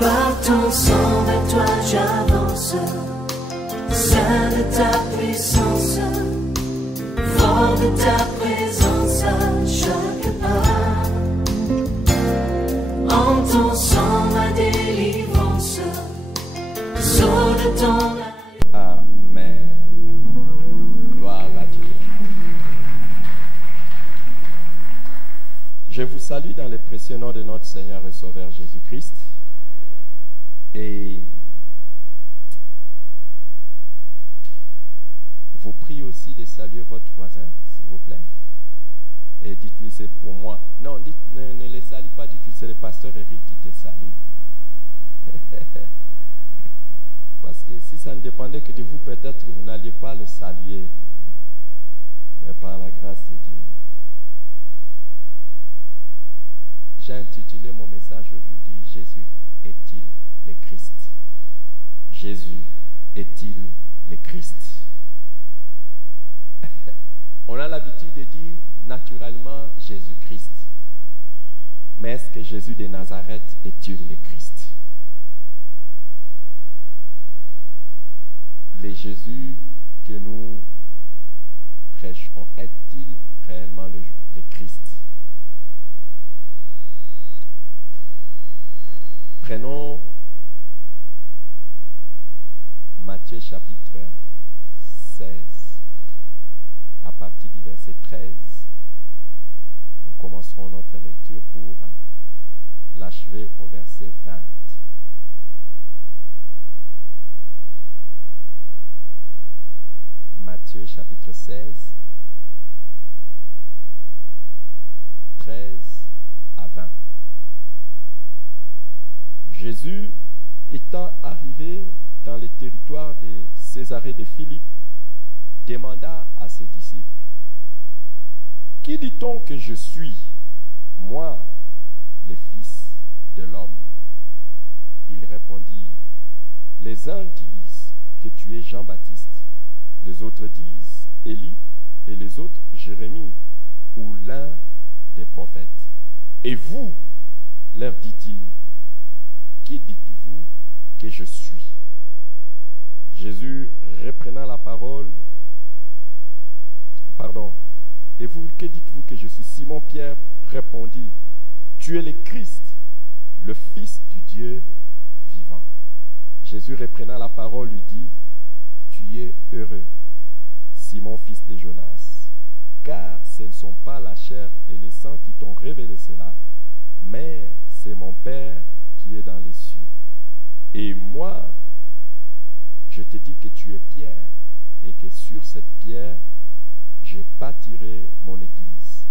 Par ton sang, vers toi j'avance, saint de ta puissance, fort de ta présence à chaque pas. En ton sang, ma délivrance, saut de ton... Amen. Gloire à Dieu. Je vous salue dans le précieux nom de notre Seigneur et Sauveur Jésus-Christ. Et vous prie aussi de saluer votre voisin, s'il vous plaît. Et dites-lui, c'est pour moi. Non, dites, ne les salue pas, dites-lui, c'est le pasteur Eric qui te salue. Parce que si ça ne dépendait que de vous, peut-être que vous n'alliez pas le saluer. Mais par la grâce de Dieu. J'ai intitulé mon message aujourd'hui, Jésus est-il le Christ? Jésus est-il le Christ? On a l'habitude de dire naturellement Jésus-Christ. Mais est-ce que Jésus de Nazareth est-il le Christ? Le Jésus que nous prêchons est-il réellement le Christ? Prenons Matthieu chapitre 16. À partir du verset 13, nous commencerons notre lecture pour l'achever au verset 20. Matthieu chapitre 16, 13 à 20. Jésus, étant arrivé dans le territoire de Césarée de Philippe, demanda à ses disciples, « Qui dit-on que je suis, moi, le Fils de l'homme ?» Ils répondirent, « Les uns disent que tu es Jean-Baptiste, les autres disent Élie, et les autres Jérémie, ou l'un des prophètes. Et vous, leur dit-il, qui dites-vous que je suis? » Jésus, reprenant la parole, et vous, que dites-vous que je suis? Simon-Pierre répondit, tu es le Christ, le Fils du Dieu vivant. Jésus, reprenant la parole, lui dit, tu es heureux, Simon, fils de Jonas, car ce ne sont pas la chair et le sang qui t'ont révélé cela, mais c'est mon Père qui est dans les cieux. Et moi, je te dis que tu es Pierre, et que sur cette pierre, je bâtirai mon église,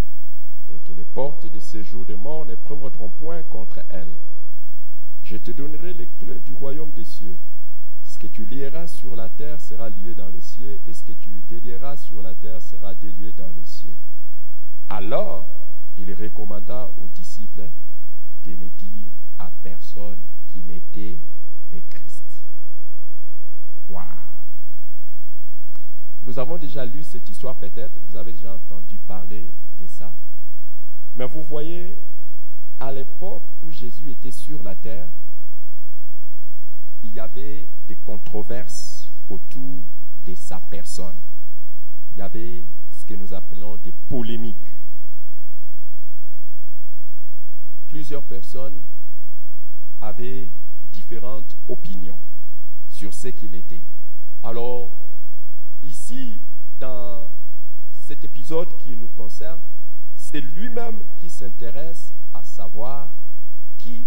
et que les portes de séjour de mort ne prévaudront point contre elle. Je te donnerai les clés du royaume des cieux. Ce que tu lieras sur la terre sera lié dans les cieux, et ce que tu délieras sur la terre sera délié dans les cieux. Alors, il recommanda aux disciples de ne dire à personne qu'il était le Christ. Wow! Nous avons déjà lu cette histoire peut-être, vous avez déjà entendu parler de ça. Mais vous voyez, à l'époque où Jésus était sur la terre, il y avait des controverses autour de sa personne. Il y avait ce que nous appelons des polémiques. Plusieurs personnes avaient différentes opinions sur ce qu'il était. Alors, ici, dans cet épisode qui nous concerne, c'est lui-même qui s'intéresse à savoir qui,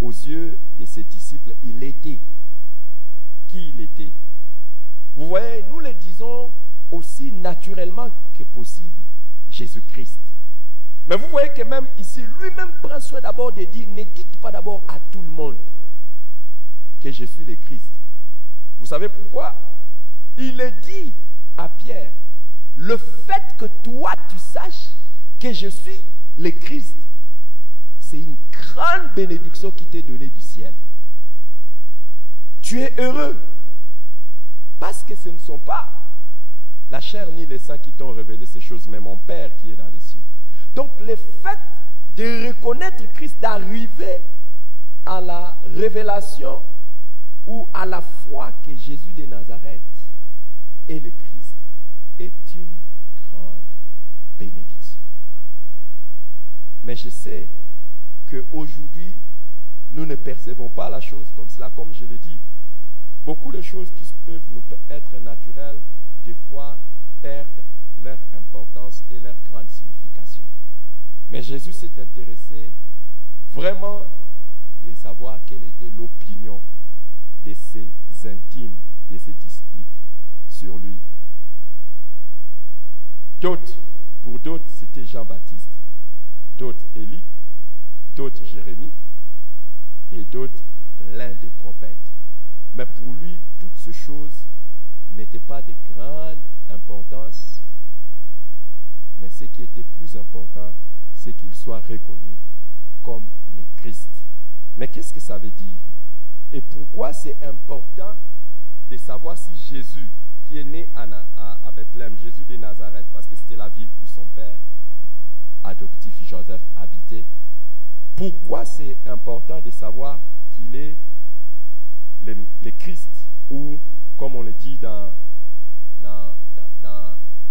aux yeux de ses disciples, il était. Qui il était. Vous voyez, nous le disons aussi naturellement que possible, Jésus-Christ. Mais vous voyez que même ici, lui-même prend soin d'abord de dire, ne dites pas d'abord à tout le monde que je suis le Christ. Vous savez pourquoi? Il est dit à Pierre, le fait que toi tu saches que je suis le Christ, c'est une grande bénédiction qui t'est donnée du ciel. Tu es heureux parce que ce ne sont pas la chair ni le sang qui t'ont révélé ces choses, mais mon Père qui est dans les cieux. Donc le fait de reconnaître Christ, d'arriver à la révélation ou à la foi que Jésus de Nazareth est le Christ est une grande bénédiction. Mais je sais qu'aujourd'hui, nous ne percevons pas la chose comme cela. Comme je l'ai dit, beaucoup de choses qui peuvent nous être naturelles, des fois, perdent leur importance et leur grande signification. Mais Jésus s'est intéressé vraiment de savoir quelle était l'opinion de ses intimes, de ses disciples sur lui. Pour d'autres, c'était Jean-Baptiste, d'autres Élie, d'autres Jérémie et d'autres l'un des prophètes. Mais pour lui, toutes ces choses n'étaient pas de grande importance, mais ce qui était plus important, c'est qu'il soit reconnu comme le Christ. Mais qu'est-ce que ça veut dire? Et pourquoi c'est important de savoir si Jésus, qui est né à Bethléem, Jésus de Nazareth, parce que c'était la ville où son père adoptif Joseph habitait, pourquoi c'est important de savoir qu'il est le Christ, ou comme on le dit dans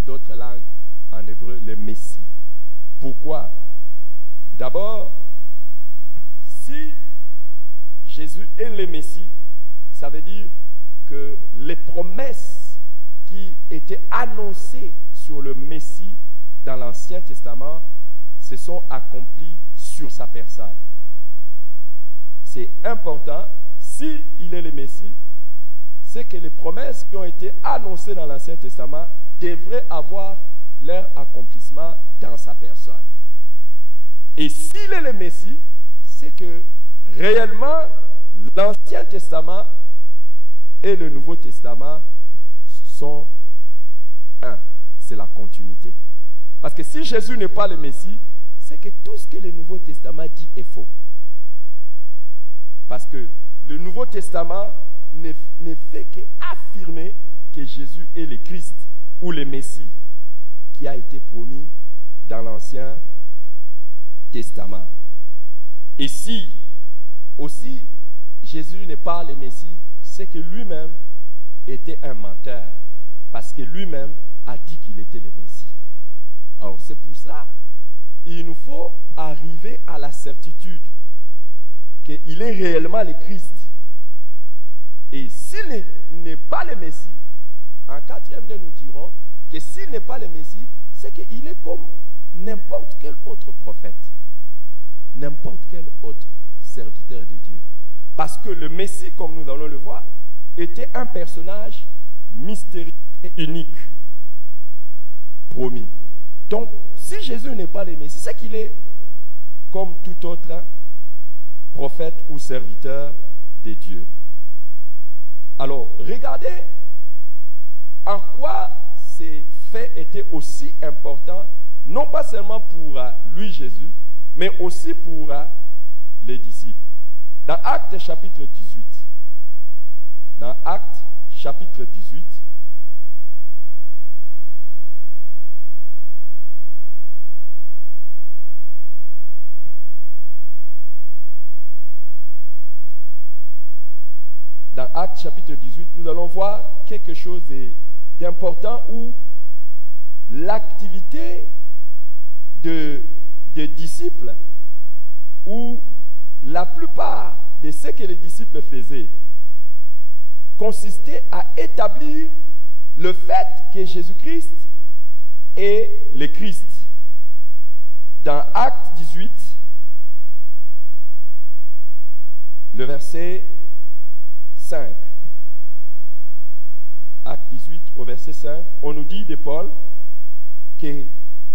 d'autres langues, en hébreu, le Messie? Pourquoi? D'abord, si Jésus est le Messie, ça veut dire que les promesses qui étaient annoncées sur le Messie dans l'Ancien Testament se sont accomplies sur sa personne. C'est important, si il est le Messie, c'est que les promesses qui ont été annoncées dans l'Ancien Testament devraient avoir leur accomplissement dans sa personne. Et s'il est le Messie, c'est que réellement l'Ancien Testament et le Nouveau Testament sont un. C'est la continuité. Parce que si Jésus n'est pas le Messie, c'est que tout ce que le Nouveau Testament dit est faux. Parce que le Nouveau Testament ne fait qu'affirmer que Jésus est le Christ ou le Messie qui a été promis dans l'Ancien Testament. Et si aussi Jésus n'est pas le Messie, c'est que lui-même était un menteur, parce que lui-même a dit qu'il était le Messie. Alors c'est pour ça qu'il nous faut arriver à la certitude qu'il est réellement le Christ. Et s'il n'est pas le Messie, en quatrième lieu nous dirons que s'il n'est pas le Messie, c'est qu'il est comme n'importe quel autre prophète, n'importe quel autre serviteur de Dieu. Parce que le Messie, comme nous allons le voir, était un personnage mystérieux et unique, promis. Donc, si Jésus n'est pas le Messie, c'est qu'il est comme tout autre prophète ou serviteur de Dieu. Alors, regardez en quoi ces faits étaient aussi importants, non pas seulement pour lui, Jésus, mais aussi pour les disciples. Dans Actes chapitre 18, dans Actes chapitre 18, dans Actes chapitre 18, nous allons voir quelque chose d'important où l'activité des disciples, où la plupart de ce que les disciples faisaient consistait à établir le fait que Jésus-Christ est le Christ. Dans Actes 18, le verset 5. Acte 18 au verset 5, on nous dit de Paul que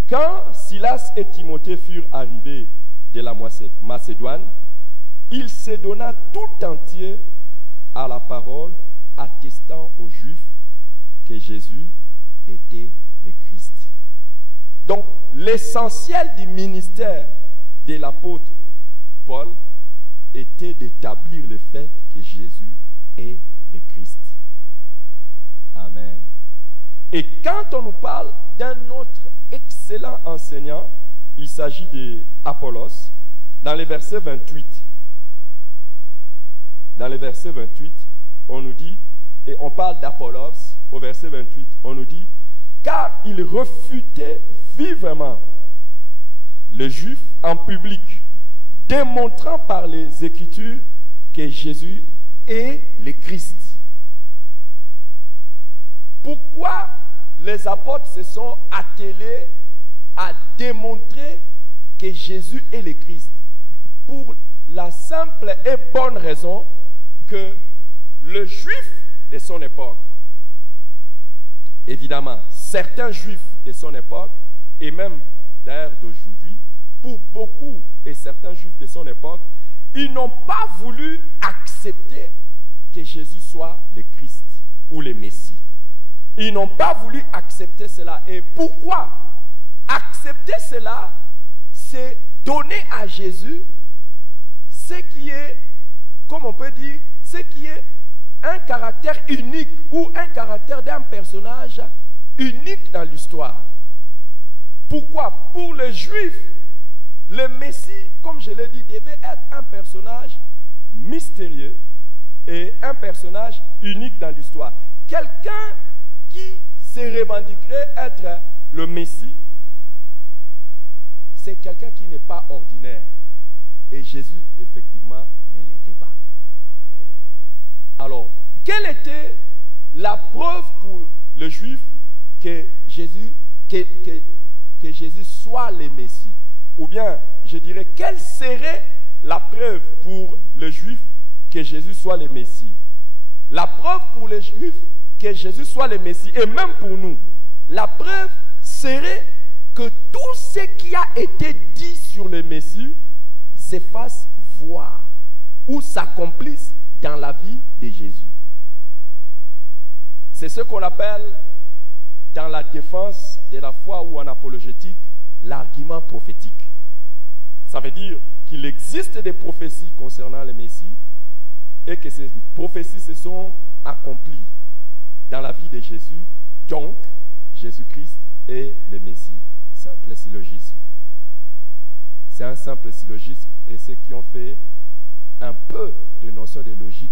quand Silas et Timothée furent arrivés de la Macédoine, il se donna tout entier à la parole, attestant aux Juifs que Jésus était le Christ. Donc, l'essentiel du ministère de l'apôtre Paul était d'établir le fait que Jésus est le Christ. Amen. Et quand on nous parle d'un autre excellent enseignant, il s'agit d'Apollos, dans le verset 28. dans le verset 28, on nous dit, et on parle d'Apollos, au verset 28, on nous dit, car il refutait vivement le juif en public, démontrant par les Écritures que Jésus est le Christ. Pourquoi les apôtres se sont attelés à démontrer que Jésus est le Christ? Pour la simple et bonne raison que le juif de son époque, évidemment, certains juifs de son époque, et même d'ailleurs d'aujourd'hui, pour beaucoup et certains juifs de son époque, ils n'ont pas voulu accepter que Jésus soit le Christ ou le Messie. Ils n'ont pas voulu accepter cela. Et pourquoi? Accepter cela, c'est donner à Jésus ce qui est, comme on peut dire, ce qui est un caractère unique ou un caractère d'un personnage unique dans l'histoire. Pourquoi? Pour les Juifs, le Messie, comme je l'ai dit, devait être un personnage mystérieux et un personnage unique dans l'histoire. Quelqu'un qui se revendiquerait être le Messie, c'est quelqu'un qui n'est pas ordinaire. Et Jésus, effectivement, ne l'était pas. Alors, quelle était la preuve pour le Juif que Jésus soit le Messie? Ou bien, je dirais, quelle serait la preuve pour le Juif que Jésus soit le Messie? La preuve pour les Juifs que Jésus soit le Messie, et même pour nous, la preuve serait que tout ce qui a été dit sur le Messie se fasse voir ou s'accomplisse dans la vie de Jésus. C'est ce qu'on appelle dans la défense de la foi ou en apologétique l'argument prophétique. Ça veut dire qu'il existe des prophéties concernant le Messie et que ces prophéties se sont accomplies dans la vie de Jésus. Donc, Jésus-Christ est le Messie. Simple syllogisme. C'est un simple syllogisme et ceux qui ont fait un peu de notion de logique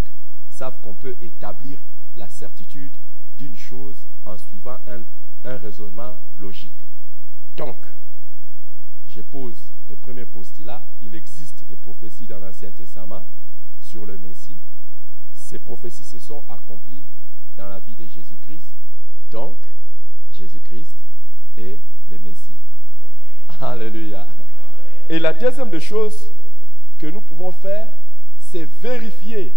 savent qu'on peut établir la certitude d'une chose en suivant un raisonnement logique. Donc, je pose le premier postulat. Il existe des prophéties dans l'Ancien Testament sur le Messie. Ces prophéties se sont accomplies dans la vie de Jésus-Christ. Donc, Jésus-Christ est le Messie. Alléluia. Et la deuxième des choses que nous pouvons faire, c'est vérifier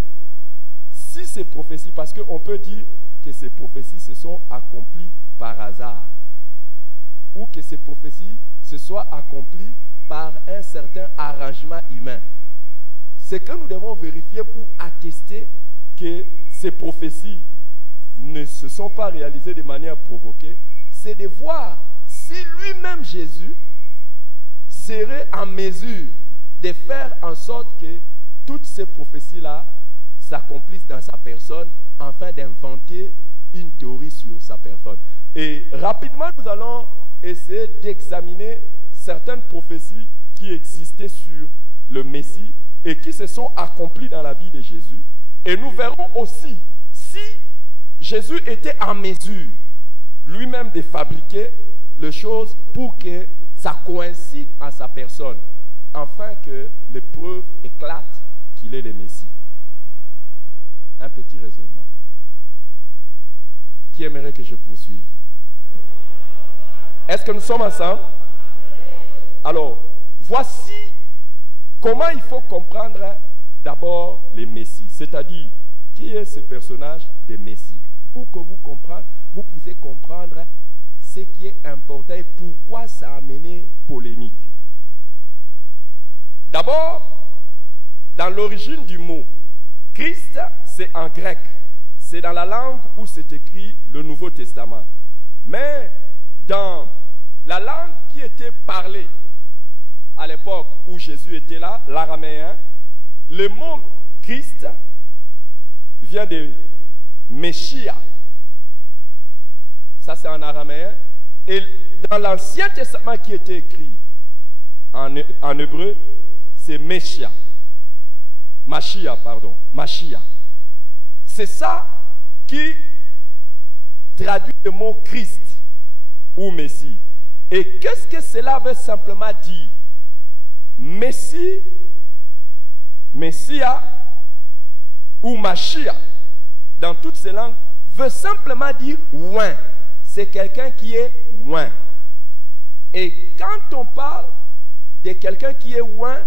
si ces prophéties, parce qu'on peut dire que ces prophéties se sont accomplies par hasard, ou que ces prophéties se soient accomplies par un certain arrangement humain. Ce que nous devons vérifier pour attester que ces prophéties ne se sont pas réalisées de manière provoquée, c'est de voir si lui-même Jésus serait en mesure de faire en sorte que toutes ces prophéties-là s'accomplissent dans sa personne, afin d'inventer une théorie sur sa personne. Et rapidement, nous allons essayer d'examiner certaines prophéties qui existaient sur le Messie et qui se sont accomplies dans la vie de Jésus. Et nous verrons aussi si Jésus était en mesure lui-même de fabriquer les choses pour que ça coïncide en sa personne, afin que les preuves éclatent qu'il est le Messie. Un petit raisonnement. Qui aimerait que je poursuive? Est-ce que nous sommes ensemble? Alors, voici comment il faut comprendre d'abord les Messies, c'est-à-dire qui est ce personnage de Messie. Pour que vous puissiez comprendre ce qui est important et pourquoi ça a amené polémique. D'abord, dans l'origine du mot, Christ, c'est en grec. C'est dans la langue où c'est écrit le Nouveau Testament. Mais dans la langue qui était parlée à l'époque où Jésus était là, l'araméen, le mot Christ vient de Meshia. Ça, c'est en araméen. Et dans l'Ancien Testament qui était écrit en hébreu, c'est Meshia. Mashiach, pardon. Mashiach. C'est ça qui traduit le mot Christ ou Messie. Et qu'est-ce que cela veut simplement dire? Messie, Messia ou Mashiach, dans toutes ces langues, veut simplement dire oint. C'est quelqu'un qui est oint. Et quand on parle de quelqu'un qui est oint,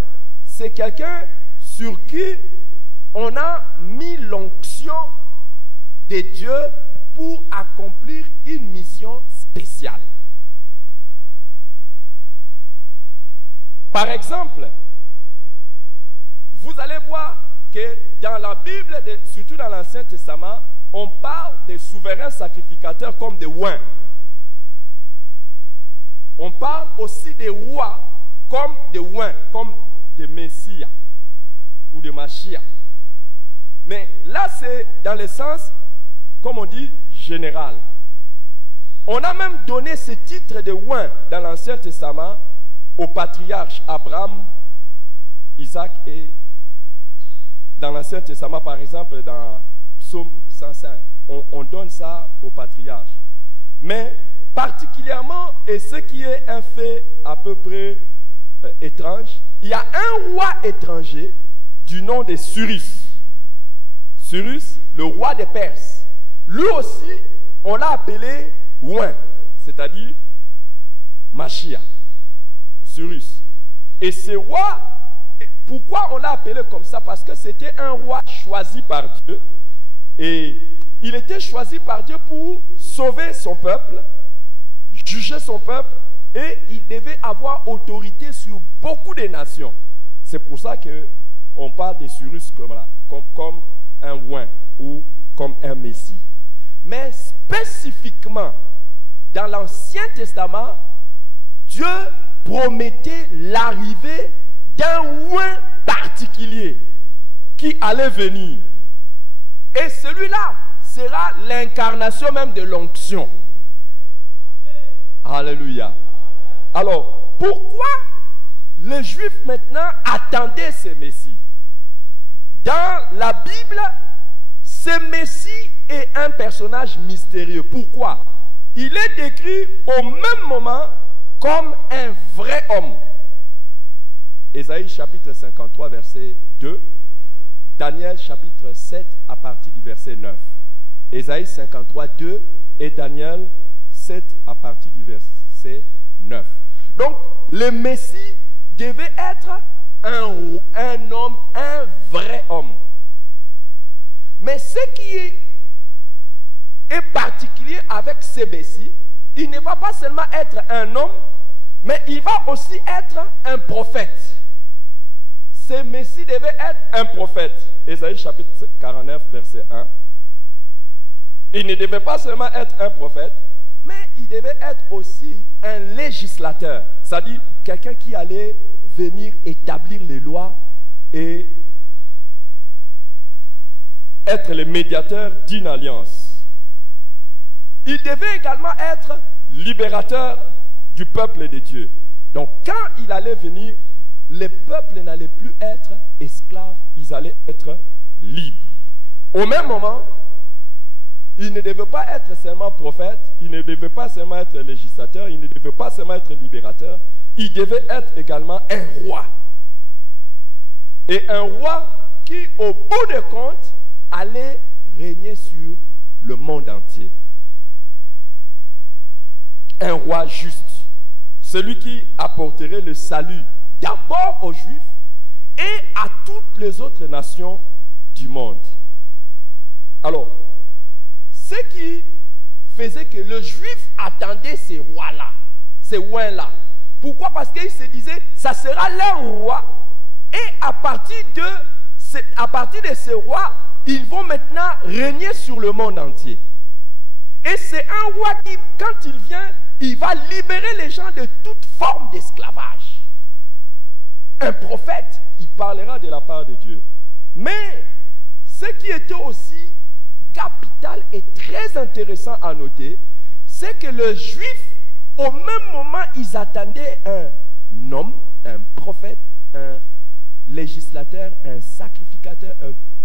c'est quelqu'un sur qui on a mis l'onction de Dieu pour accomplir une mission spéciale. Par exemple, vous allez voir que dans la Bible, surtout dans l'Ancien Testament, on parle des souverains sacrificateurs comme des oints. On parle aussi des rois comme des oints, comme des messias ou des Mashiach. Mais là, c'est dans le sens, comme on dit, général. On a même donné ce titre de oint dans l'Ancien Testament aux patriarches Abraham, Isaac et dans l'Ancien Testament, par exemple, dans Psaume 105, on donne ça aux patriarches. Mais particulièrement, et ce qui est un fait à peu près étrange, il y a un roi étranger du nom de Cyrus. Cyrus, le roi des Perses. Lui aussi, on l'a appelé oint, c'est-à-dire Mashiach. Cyrus. Et ce roi, pourquoi on l'a appelé comme ça? Parce que c'était un roi choisi par Dieu. Et il était choisi par Dieu pour sauver son peuple, juger son peuple, et il devait avoir autorité sur beaucoup de nations. C'est pour ça qu'on parle de Cyrus comme un oint ou comme un messie. Mais spécifiquement, dans l'Ancien Testament, Dieu promettait l'arrivée d'un oint particulier qui allait venir. Et celui-là sera l'incarnation même de l'onction. Alléluia. Alors, pourquoi les Juifs maintenant attendaient ce Messie? Dans la Bible, ce Messie est un personnage mystérieux. Pourquoi? Il est décrit au même moment comme un vrai homme. Ésaïe chapitre 53 verset 2, Daniel chapitre 7 à partir du verset 9. Ésaïe 53 2 et Daniel 7 à partir du verset 9. Donc le Messie devait être un homme, un vrai homme. Mais ce qui est particulier avec ce Messie, il ne va pas seulement être un homme, mais il va aussi être un prophète. Ce Messie devait être un prophète. Ésaïe chapitre 49 verset 1. Il ne devait pas seulement être un prophète, mais il devait être aussi un législateur. C'est-à-dire quelqu'un qui allait venir établir les lois et être le médiateur d'une alliance. Il devait également être libérateur du peuple de Dieu. Donc quand il allait venir, les peuples n'allaient plus être esclaves, ils allaient être libres. Au même moment, il ne devait pas être seulement prophète, il ne devait pas seulement être législateur, il ne devait pas seulement être libérateur, il devait être également un roi. Et un roi qui, au bout de compte, allait régner sur le monde entier. Un roi juste, celui qui apporterait le salut d'abord aux Juifs et à toutes les autres nations du monde. Alors, ce qui faisait que le Juif attendait ces rois-là, ces oints-là. Pourquoi? Parce qu'il se disait, ça sera leur roi, et à partir de ces rois, ils vont maintenant régner sur le monde entier. Et c'est un roi qui, quand il vient, il va libérer les gens de toute forme d'esclavage. Un prophète, il parlera de la part de Dieu. Mais ce qui était aussi capital et très intéressant à noter, c'est que les Juifs, au même moment, ils attendaient un homme, un prophète, un législateur, un sacrificateur,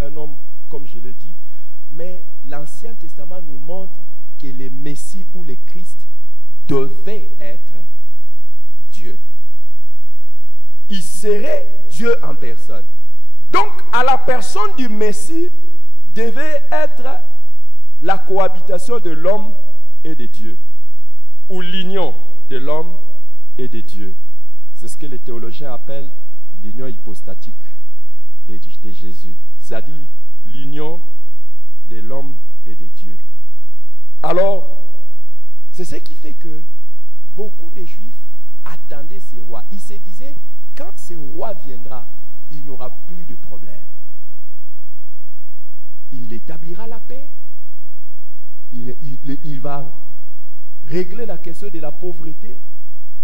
un homme, comme je l'ai dit. Mais l'Ancien Testament nous montre que le Messie ou le Christ devait être Dieu. Il serait Dieu en personne. Donc, à la personne du Messie devait être la cohabitation de l'homme et de Dieu, ou l'union de l'homme et de Dieu. C'est ce que les théologiens appellent l'union hypostatique de Jésus, c'est-à-dire l'union de l'homme et de Dieu. Alors, c'est ce qui fait que beaucoup de Juifs attendaient ce roi. Ils se disaient, quand ce roi viendra, il n'y aura plus de problème. Il établira la paix. Il va régler la question de la pauvreté.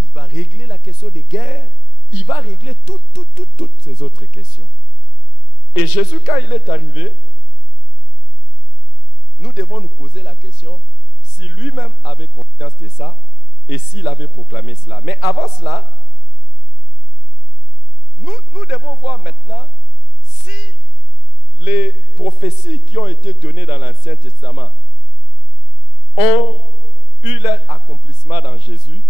Il va régler la question des guerres. Il va régler toutes ces autres questions. Et Jésus, quand il est arrivé, nous devons nous poser la question si lui-même avait conscience de ça et s'il avait proclamé cela. Mais avant cela, nous devons voir maintenant si les prophéties qui ont été données dans l'Ancien Testament ont eu leur accomplissement dans Jésus.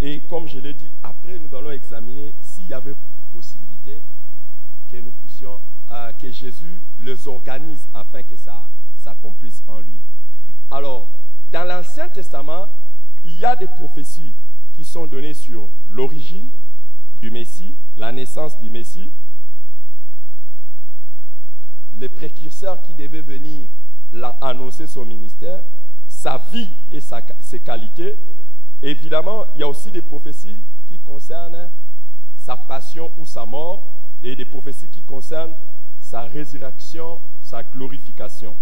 Et comme je l'ai dit, après nous allons examiner s'il y avait possibilité que nous puissions, que Jésus les organise afin que ça s'accomplisse en lui. Alors, dans l'Ancien Testament, il y a des prophéties qui sont données sur l'origine du Messie, la naissance du Messie, les précurseurs qui devaient venir annoncer son ministère, sa vie et ses qualités. Évidemment, il y a aussi des prophéties qui concernent sa passion ou sa mort et des prophéties qui concernent sa résurrection, sa glorification.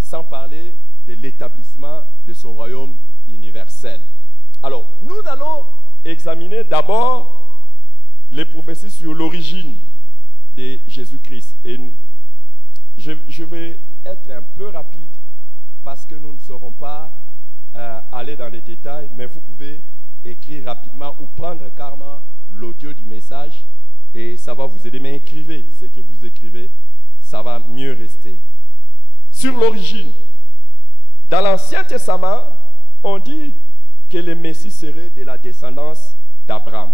Sans parler de l'établissement de son royaume universel. Alors, nous allons examiner d'abord les prophéties sur l'origine de Jésus-Christ. Et je vais être un peu rapide parce que nous ne saurons pas aller dans les détails, mais vous pouvez écrire rapidement ou prendre carrément l'audio du message et ça va vous aider. Mais écrivez, ce que vous écrivez, ça va mieux rester. Sur l'origine, dans l'Ancien Testament, on dit que le Messie serait de la descendance d'Abraham.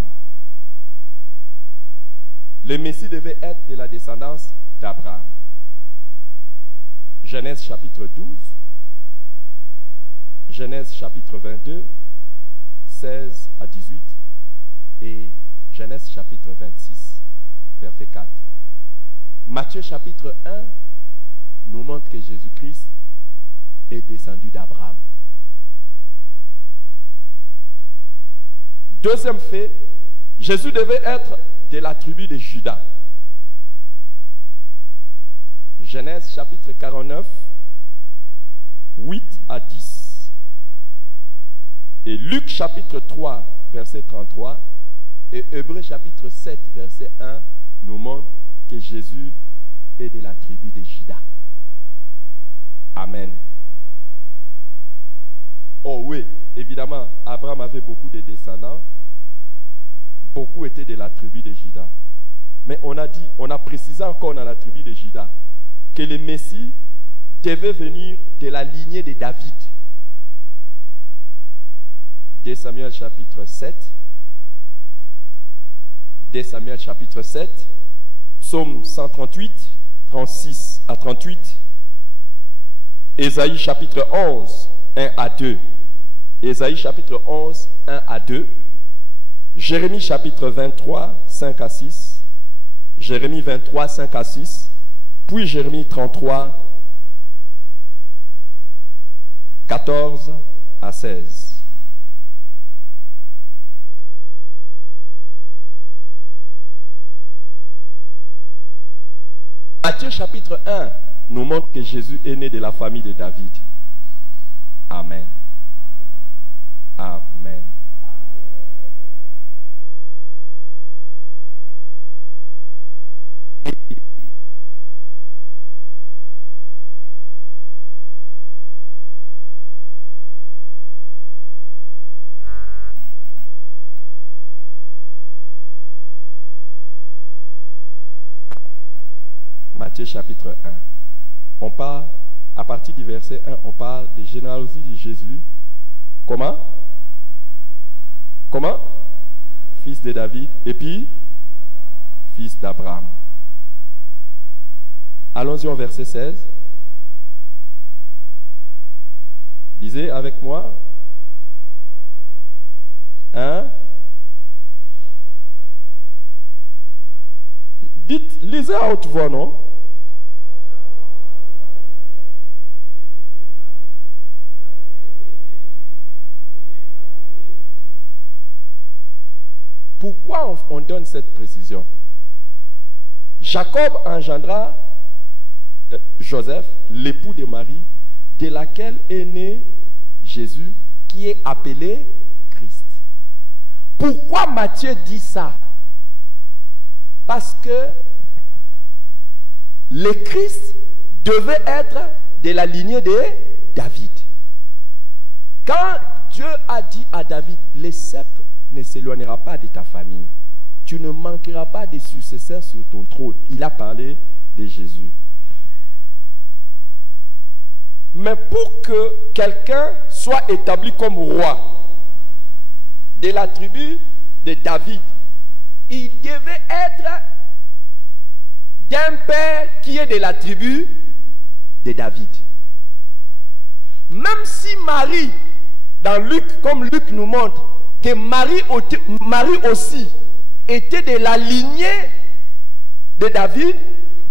Le Messie devait être de la descendance d'Abraham. Genèse chapitre 12, Genèse chapitre 22, 16 à 18 et Genèse chapitre 26, verset 4. Matthieu chapitre 1 nous montre que Jésus-Christ est descendu d'Abraham. Deuxième fait, Jésus devait être de la tribu de Juda. Genèse chapitre 49, 8 à 10. Et Luc chapitre 3, verset 33. Et Hébreux chapitre 7, verset 1 nous montre que Jésus est de la tribu de Juda. Amen. Oh oui, évidemment, Abraham avait beaucoup de descendants. Beaucoup étaient de la tribu de Juda. Mais on a précisé encore dans la tribu de Juda que le Messie devait venir de la lignée de David. 2 Samuel chapitre 7. 2 Samuel chapitre 7. Psaume 138, 36 à 38. Ésaïe chapitre 11, 1 à 2. Ésaïe chapitre 11, 1 à 2. Jérémie chapitre 23, 5 à 6. Jérémie 23, 5 à 6. Puis Jérémie 33, 14 à 16. Matthieu chapitre 1 nous montre que Jésus est né de la famille de David. Amen. Amen. Matthieu chapitre 1. On parle, à partir du verset 1, on parle des généalogies de Jésus. Comment? Comment? Fils de David et puis fils d'Abraham. Allons-y au verset 16. Lisez avec moi. Dites, lisez à haute voix, non? Pourquoi on donne cette précision? Jacob engendra Joseph, l'époux de Marie, de laquelle est né Jésus, qui est appelé Christ. Pourquoi Matthieu dit ça? Parce que le Christ devait être de la lignée de David. Quand Dieu a dit à David, le sceptre ne s'éloignera pas de ta famille, tu ne manqueras pas de successeurs sur ton trône. Il a parlé de Jésus. Mais pour que quelqu'un soit établi comme roi de la tribu de David, il devait être d'un père qui est de la tribu de David. Même si Marie, dans Luc, comme Luc nous montre, que Marie aussi était de la lignée de David,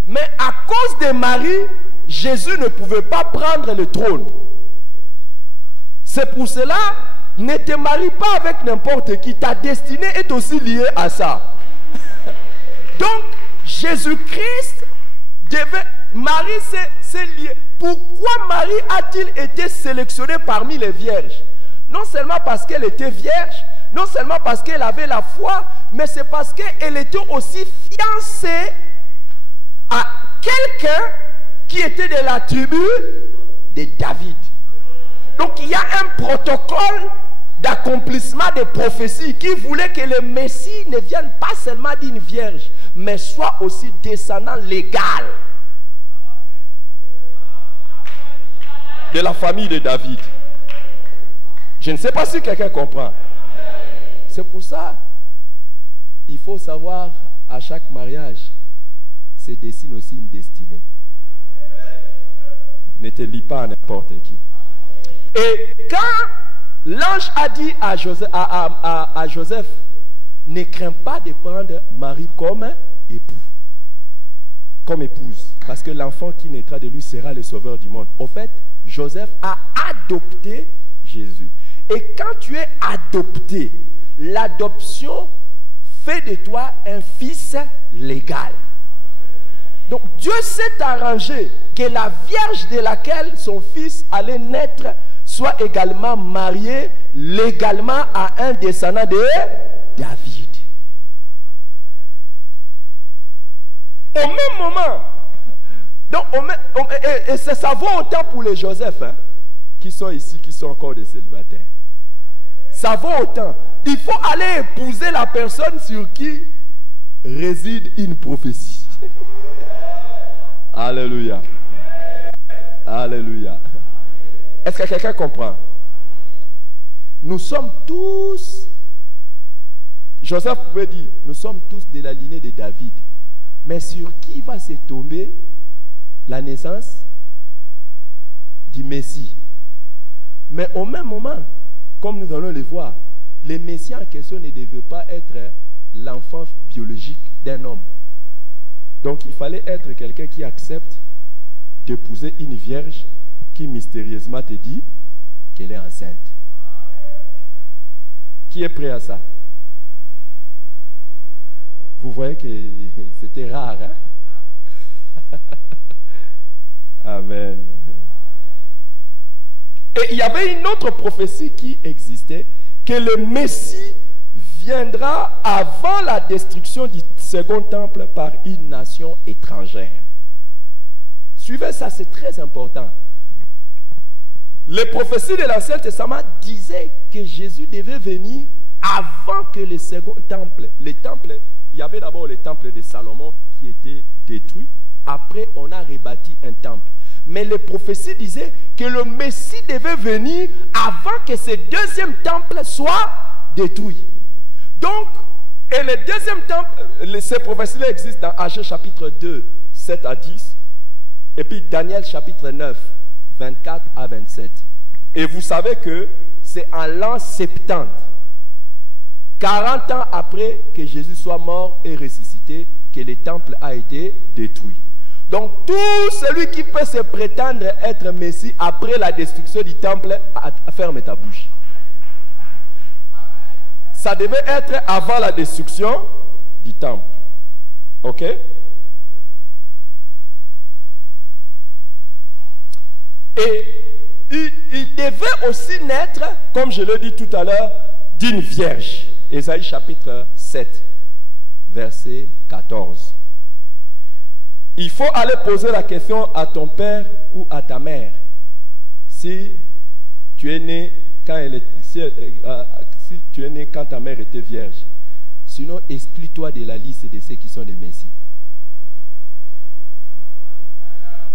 mais à cause de Marie, Jésus ne pouvait pas prendre le trône. C'est pour cela, ne te marie pas avec n'importe qui. Ta destinée est aussi liée à ça. Donc, Jésus-Christ devait... Marie s'est liée. Pourquoi Marie a-t-il été sélectionnée parmi les vierges? Non seulement parce qu'elle était vierge, non seulement parce qu'elle avait la foi, mais c'est parce qu'elle était aussi fiancée à quelqu'un qui était de la tribu de David. Donc il y a un protocole d'accomplissement des prophéties qui voulait que le Messie ne vienne pas seulement d'une vierge, mais soit aussi descendant légal de la famille de David. Je ne sais pas si quelqu'un comprend. C'est pour ça, il faut savoir à chaque mariage, se dessine aussi une destinée. Ne te lie pas à n'importe qui. Et quand l'ange a dit à Joseph, ne crains pas de prendre Marie comme époux, comme épouse, parce que l'enfant qui naîtra de lui sera le sauveur du monde. Au fait, Joseph a adopté Jésus. Et quand tu es adopté, l'adoption fait de toi un fils légal. Donc Dieu s'est arrangé que la vierge de laquelle son fils allait naître soit également mariée légalement à un descendant de David. Au même moment, donc, et ça vaut autant pour les Joseph qui sont ici, qui sont encore des célibataires. Ça vaut autant. Il faut aller épouser la personne sur qui réside une prophétie. Alléluia. Alléluia. Est-ce que quelqu'un comprend? Nous sommes tous, Joseph pouvait dire, nous sommes tous de la lignée de David. Mais sur qui va se tomber la naissance du Messie? Mais au même moment, comme nous allons le voir, le Messie en question ne devait pas être l'enfant biologique d'un homme. Donc il fallait être quelqu'un qui accepte d'épouser une vierge qui mystérieusement te dit qu'elle est enceinte. Qui est prêt à ça? Vous voyez que c'était rare, hein? Amen. Et il y avait une autre prophétie qui existait, que le Messie viendra avant la destruction du second temple par une nation étrangère. Suivez ça, c'est très important. Les prophéties de l'Ancien Testament disaient que Jésus devait venir avant que le second temple, il y avait d'abord le temple de Salomon qui était détruit Après, on a rebâti un temple. Mais les prophéties disaient que le Messie devait venir avant que ce deuxième temple soit détruit. Donc, et le deuxième temple, ces prophéties-là existent dans Agé chapitre 2, 7 à 10. Et puis Daniel chapitre 9, 24 à 27. Et vous savez que c'est en l'an 70, 40 ans après que Jésus soit mort et ressuscité, que le temple a été détruit. Donc tout celui qui peut se prétendre être Messie après la destruction du temple, ferme ta bouche. Ça devait être avant la destruction du temple. Ok? Et il devait aussi naître, comme je l'ai dit tout à l'heure, d'une vierge. Ésaïe chapitre 7, verset 14. Il faut aller poser la question à ton père ou à ta mère. Si tu es né quand si tu es né quand ta mère était vierge. Sinon, exclus-toi de la liste de ceux qui sont des messies.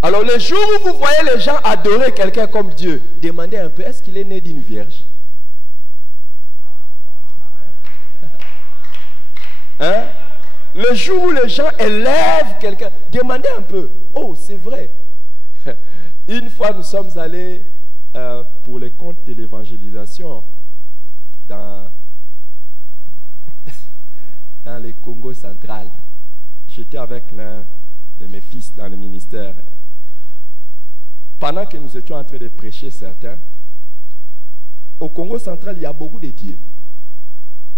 Alors, le jour où vous voyez les gens adorer quelqu'un comme Dieu, demandez un peu, est-ce qu'il est né d'une vierge? Hein? Le jour où les gens élèvent quelqu'un, demandez un peu. Oh, c'est vrai. Une fois, nous sommes allés pour les comptes de l'évangélisation dans le Congo central. J'étais avec l'un de mes fils dans le ministère. Pendant que nous étions en train de prêcher certains, au Congo central, il y a beaucoup de dieux.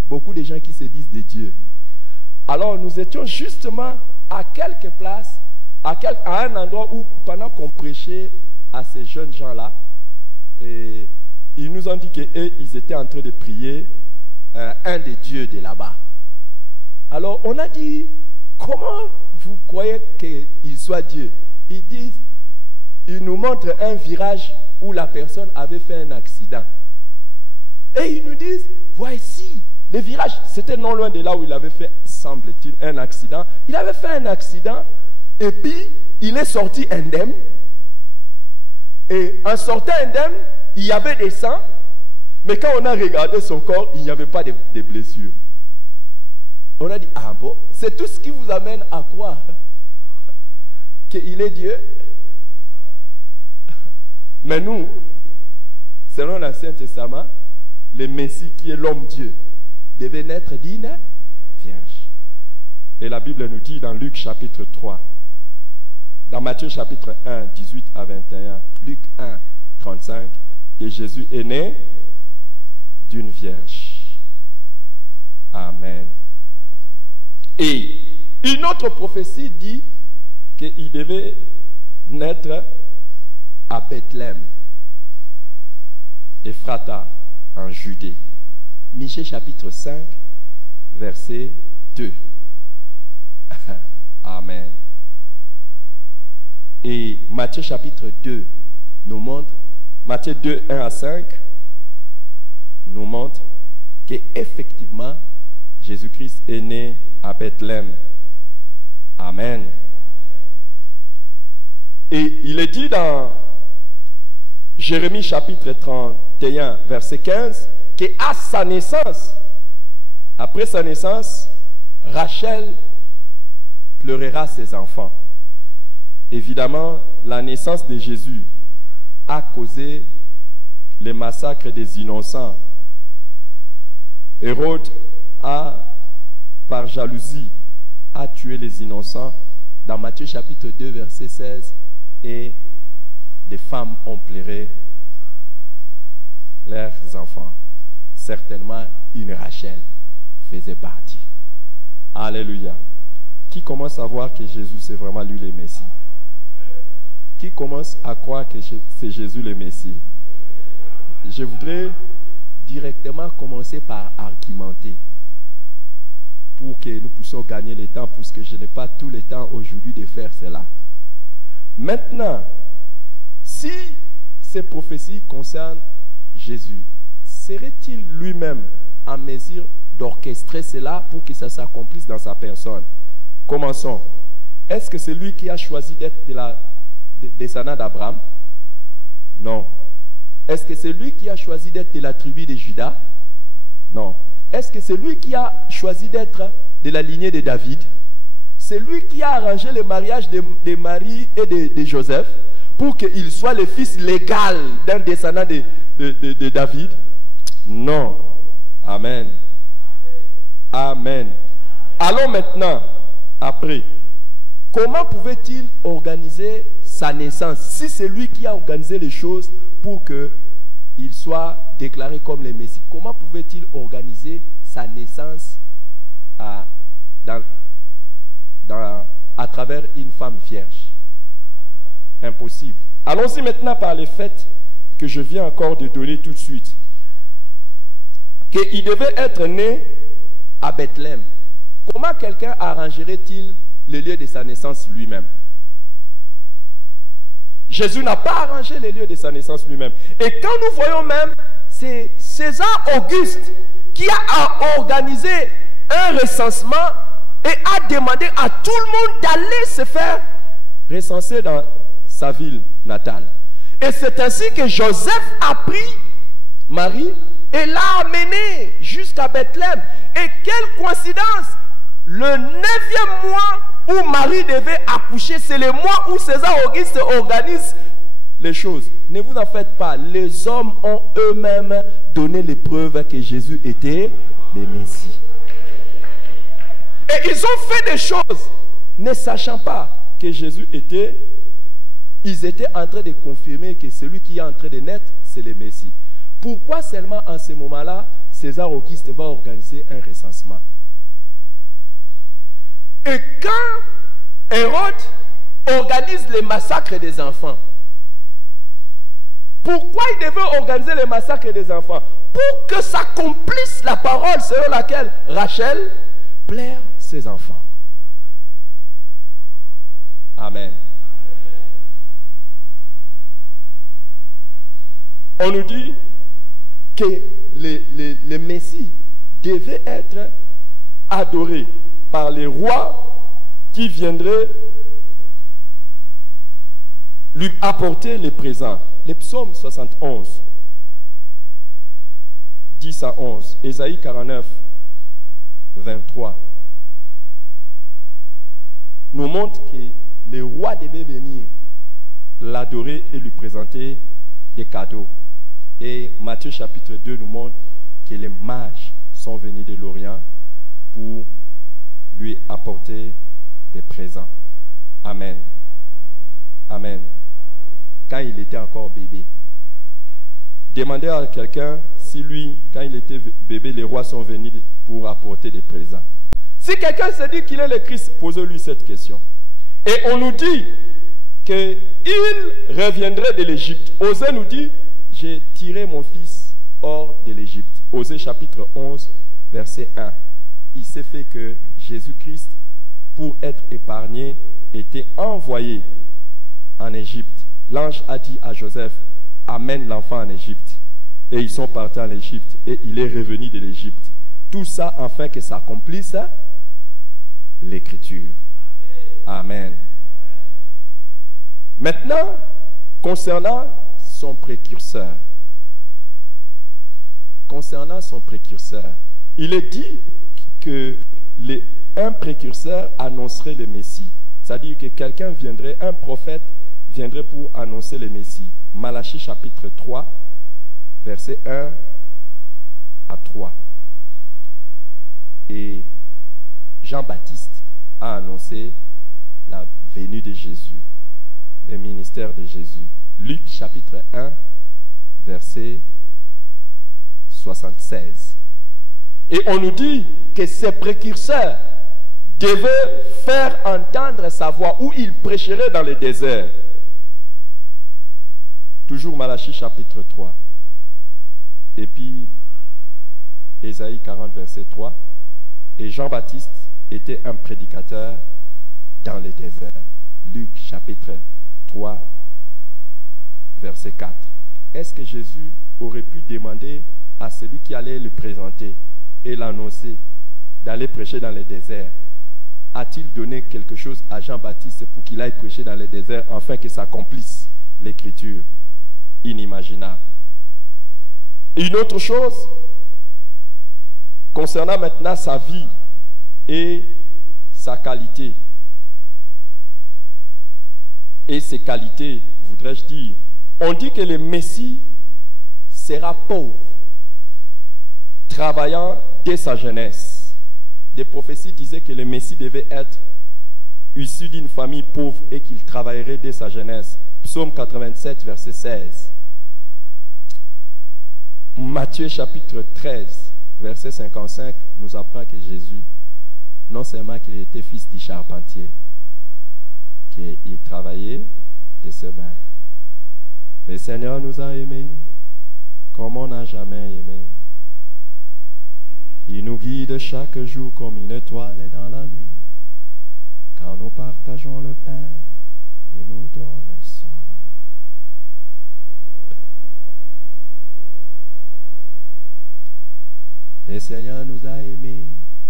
Beaucoup de gens qui se disent des dieux. Alors nous étions justement à quelques places, à un endroit où pendant qu'on prêchait à ces jeunes gens-là, et ils nous ont dit qu'ils étaient en train de prier un des dieux de là-bas. Alors on a dit, comment vous croyez qu'il soit Dieu? Ils disent, ils nous montrent un virage où la personne avait fait un accident. Et ils nous disent, voici, le virage, c'était non loin de là où il avait fait, semble-t-il, un accident. Il avait fait un accident et puis il est sorti indemne. Et en sortant indemne, il y avait des sangs, mais quand on a regardé son corps, il n'y avait pas de blessures. On a dit, ah bon, c'est tout ce qui vous amène à croire qu'il est Dieu. Mais nous, selon l'Ancien Testament, le Messie qui est l'homme Dieu devait naître d'une vierge. Et la Bible nous dit dans Luc chapitre 3, dans Matthieu chapitre 1, 18 à 21, Luc 1, 35, que Jésus est né d'une vierge. Amen. Et une autre prophétie dit qu'il devait naître à Bethléem, Ephrata, en Judée. Michée chapitre 5, verset 2. Amen. Et Matthieu chapitre 2 nous montre, Matthieu 2, 1 à 5, nous montre qu'effectivement, Jésus-Christ est né à Bethléem. Amen. Et il est dit dans Jérémie chapitre 31, verset 15, qu'à sa naissance, après sa naissance, Rachel pleurera ses enfants. Évidemment, la naissance de Jésus a causé les massacres des innocents. Hérode par jalousie, a tué les innocents. Dans Matthieu chapitre 2, verset 16, et des femmes ont pleuré leurs enfants. Certainement, une Rachel faisait partie. Alléluia. Qui commence à voir que Jésus, c'est vraiment lui le Messie? Qui commence à croire que c'est Jésus le Messie? Je voudrais directement commencer par argumenter pour que nous puissions gagner le temps, puisque je n'ai pas tout le temps aujourd'hui de faire cela. Maintenant, si ces prophéties concernent Jésus, serait-il lui-même en mesure d'orchestrer cela pour que ça s'accomplisse dans sa personne? Commençons. Est-ce que c'est lui qui a choisi d'être descendant d'Abraham? Non. Est-ce que c'est lui qui a choisi d'être de la tribu de Juda? Non. Est-ce que c'est lui qui a choisi d'être de la lignée de David? C'est lui qui a arrangé le mariage de Marie et de Joseph pour qu'il soit le fils légal d'un descendant de David? Non. Amen. Amen. Allons maintenant, après, comment pouvait-il organiser sa naissance si c'est lui qui a organisé les choses pour qu'il soit déclaré comme le Messie? Comment pouvait-il organiser sa naissance à travers une femme vierge? Impossible. Allons-y maintenant par les faits que je viens encore de donner tout de suite. Qu'il devait être né à Bethléem. Comment quelqu'un arrangerait-il le lieu de sa naissance lui-même? Jésus n'a pas arrangé le lieu de sa naissance lui-même. Et quand nous voyons même, c'est César Auguste qui a organisé un recensement et a demandé à tout le monde d'aller se faire recenser dans sa ville natale. Et c'est ainsi que Joseph a pris Marie et l'a amenée jusqu'à Bethléem. Et quelle coïncidence! Le 9e mois où Marie devait accoucher, c'est le mois où César Auguste organise les choses. Ne vous en faites pas, les hommes ont eux-mêmes donné les preuves que Jésus était le Messie. Et ils ont fait des choses, ne sachant pas que Jésus était, ils étaient en train de confirmer que celui qui est en train de naître, c'est le Messie. Pourquoi seulement en ce moment-là, César Auguste va organiser un recensement? Et quand Hérode organise le massacre des enfants, pourquoi il devait organiser le massacre des enfants? Pour que s'accomplisse la parole selon laquelle Rachel plaire ses enfants. Amen. On nous dit que le Messie devait être adoré par les rois qui viendraient lui apporter les présents. Les psaumes 71, 10 à 11, Ésaïe 49, 23, nous montrent que les rois devaient venir l'adorer et lui présenter des cadeaux. Et Matthieu chapitre 2 nous montre que les mages sont venus de l'Orient pour lui apporter des présents. Amen. Amen. Quand il était encore bébé. Demandez à quelqu'un si lui, quand il était bébé, les rois sont venus pour apporter des présents. Si quelqu'un se dit qu'il est le Christ, posez-lui cette question. Et on nous dit qu'il reviendrait de l'Égypte. Osée nous dit, j'ai tiré mon fils hors de l'Égypte. Osée chapitre 11, verset 1. Il s'est fait que Jésus-Christ, pour être épargné, était envoyé en Égypte. L'ange a dit à Joseph, amène l'enfant en Égypte. Et ils sont partis en Égypte et il est revenu de l'Égypte. Tout ça afin que s'accomplisse l'Écriture. Amen. Maintenant, concernant son précurseur. Concernant son précurseur, il est dit que un précurseur annoncerait le Messie. C'est-à-dire que quelqu'un viendrait, un prophète viendrait pour annoncer le Messie. Malachie chapitre 3, versets 1 à 3. Et Jean-Baptiste a annoncé la venue de Jésus, le ministère de Jésus. Luc chapitre 1, verset 76. Et on nous dit que ces précurseurs devaient faire entendre sa voix, où il prêcherait dans le désert. Toujours Malachie chapitre 3. Et puis Ésaïe 40 verset 3. Et Jean-Baptiste était un prédicateur dans le désert. Luc chapitre 3 verset 4. Est-ce que Jésus aurait pu demander à celui qui allait le présenter et l'annoncer d'aller prêcher dans le désert a-t-il donné quelque chose à Jean-Baptiste pour qu'il aille prêcher dans les déserts afin que s'accomplisse l'écriture? Inimaginable. Une autre chose, concernant maintenant sa vie et sa qualité, et ses qualités, voudrais-je dire, on dit que le Messie sera pauvre, travaillant dès sa jeunesse. Des prophéties disaient que le Messie devait être issu d'une famille pauvre et qu'il travaillerait dès sa jeunesse. Psaume 87, verset 16. Matthieu chapitre 13, verset 55, nous apprend que Jésus, non seulement qu'il était fils du charpentier, qu'il travaillait de ses mains. Le Seigneur nous a aimés comme on n'a jamais aimé. Il nous guide chaque jour comme une étoile dans la nuit. Quand nous partageons le pain, il nous donne son nom. Le Seigneur nous a aimés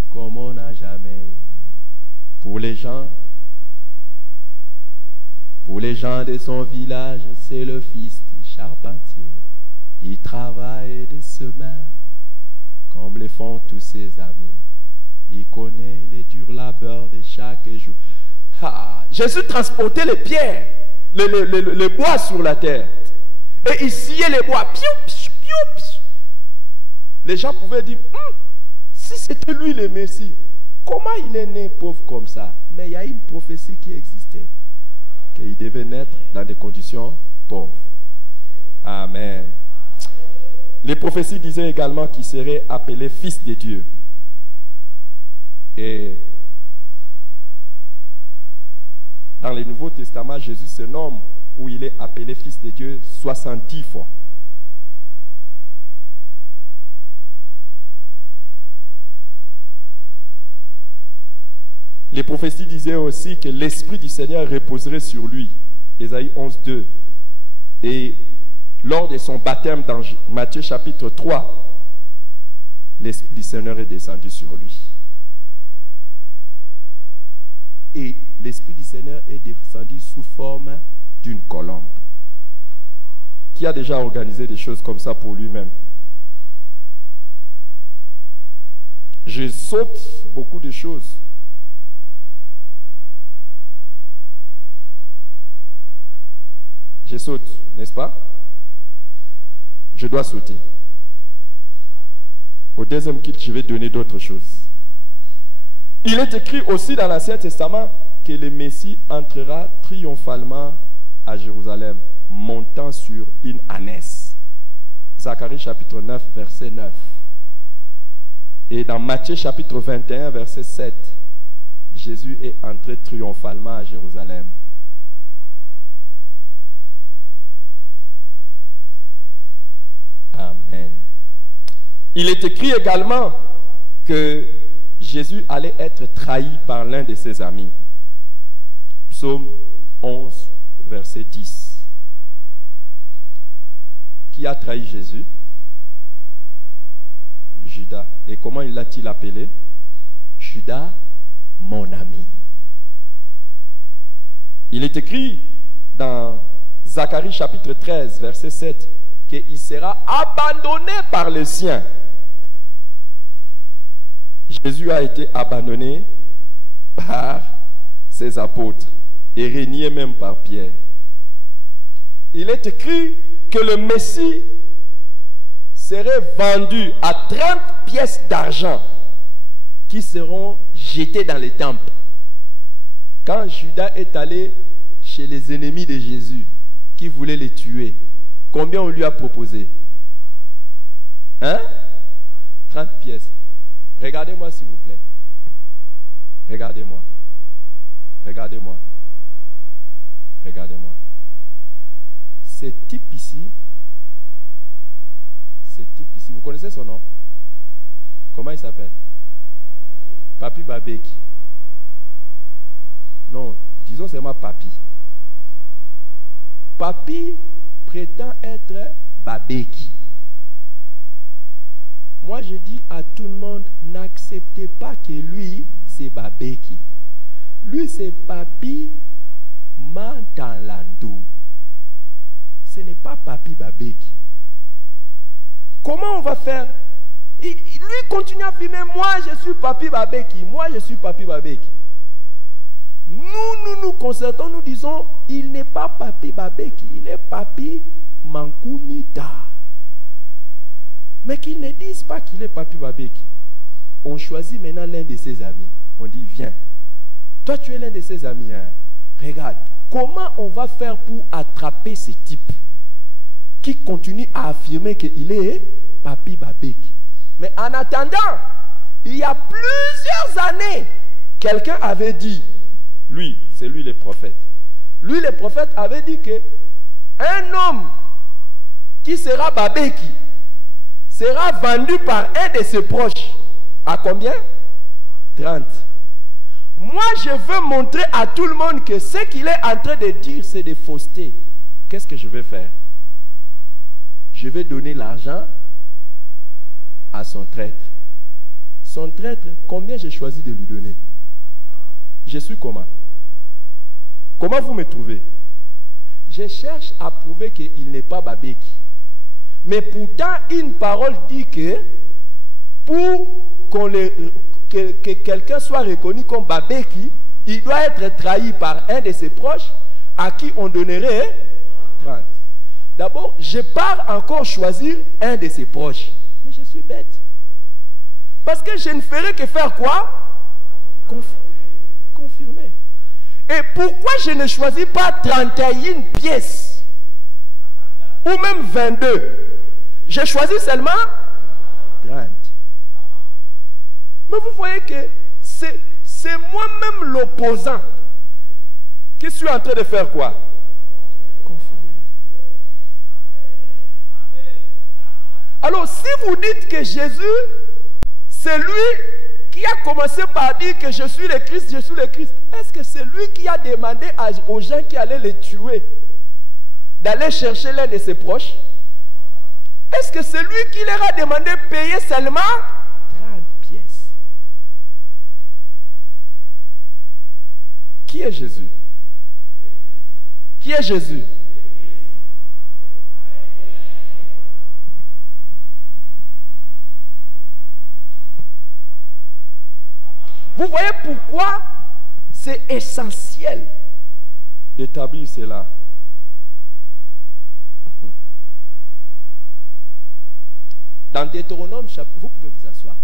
comme on n'a jamais aimé. Pour les gens de son village, c'est le fils du charpentier. Il travaille de ses mains comme le font tous ses amis. Il connaît les durs labeurs de chaque jour. Jésus transportait les pierres, les bois sur la terre. Et il sciait les bois. Les gens pouvaient dire, si c'était lui le Messie, comment il est né pauvre comme ça? Mais il y a une prophétie qui existait, qu'il devait naître dans des conditions pauvres. Amen. Les prophéties disaient également qu'il serait appelé fils de Dieu. Et dans le Nouveau Testament, Jésus se nomme où il est appelé fils de Dieu 70 fois. Les prophéties disaient aussi que l'Esprit du Seigneur reposerait sur lui. Ésaïe 11, 2. Et lors de son baptême dans Matthieu chapitre 3, l'Esprit du Seigneur est descendu sur lui. Et l'Esprit du Seigneur est descendu sous forme d'une colombe. Qui a déjà organisé des choses comme ça pour lui-même? Je saute beaucoup de choses. Je saute, n'est-ce pas? Je dois sauter. Au deuxième kit, je vais donner d'autres choses. Il est écrit aussi dans l'Ancien Testament que le Messie entrera triomphalement à Jérusalem, montant sur une ânesse. Zacharie chapitre 9, verset 9. Et dans Matthieu chapitre 21, verset 7, Jésus est entré triomphalement à Jérusalem. Amen. Il est écrit également que Jésus allait être trahi par l'un de ses amis. Psaume 11, verset 10. Qui a trahi Jésus? Judas. Et comment il l'a-t-il appelé? Judas, mon ami. Il est écrit dans Zacharie chapitre 13, verset 7, qu'il sera abandonné par les siens. Jésus a été abandonné par ses apôtres et régné même par Pierre. Il est écrit que le Messie serait vendu à 30 pièces d'argent qui seront jetées dans les temples. Quand Judas est allé chez les ennemis de Jésus qui voulaient les tuer, combien on lui a proposé? 30 pièces. Regardez-moi s'il vous plaît. Regardez-moi. Regardez-moi. Regardez-moi. Ce type ici, vous connaissez son nom? Comment il s'appelle? Papi Babeki. Non, disons seulement Papi. Papi prétend être Babeki. Moi je dis à tout le monde, n'acceptez pas que lui c'est Babeki. Lui, c'est Papi Mantalando. Ce n'est pas Papi Babeki. Comment on va faire? Lui continue à filmer. Moi, je suis Papi Babeki. Moi, je suis Papi Babeki. Nous concertons, nous disons, il n'est pas Papi Babeki, il est Papi Mankunita. Mais qu'ils ne disent pas qu'il est Papi Babeki. On choisit maintenant l'un de ses amis. On dit, viens. Toi, tu es l'un de ses amis. Hein? Regarde, comment on va faire pour attraper ce type qui continue à affirmer qu'il est Papi Babeki? Mais en attendant, il y a plusieurs années, quelqu'un avait dit, lui, c'est lui le prophète. Lui, le prophète avait dit que un homme qui sera Babeki sera vendu par un de ses proches. À combien? 30. Moi, je veux montrer à tout le monde que ce qu'il est en train de dire, c'est des faussetés. Qu'est-ce que je vais faire? Je vais donner l'argent à son traître. Son traître, combien j'ai choisi de lui donner? Je suis comment? Comment vous me trouvez? Je cherche à prouver qu'il n'est pas Babeki. Mais pourtant, une parole dit que pour que quelqu'un soit reconnu comme Babeki, il doit être trahi par un de ses proches à qui on donnerait 30. D'abord, je pars encore choisir un de ses proches. Mais je suis bête. Parce que je ne ferai que faire quoi? Confirmer. Et pourquoi je ne choisis pas 31 pièces? Ou même 22? J'ai choisi seulement 30. Mais vous voyez que c'est moi-même l'opposant qui suis en train de faire quoi? Confirmer. Alors si vous dites que Jésus, c'est lui qui a commencé par dire que je suis le Christ, je suis le Christ, est-ce que c'est lui qui a demandé aux gens qui allaient le tuer d'aller chercher l'un de ses proches? Est-ce que c'est lui qui leur a demandé de payer seulement 30 pièces? Qui est Jésus? Qui est Jésus? Vous voyez pourquoi c'est essentiel d'établir cela. Dans Deutéronome, vous pouvez vous asseoir.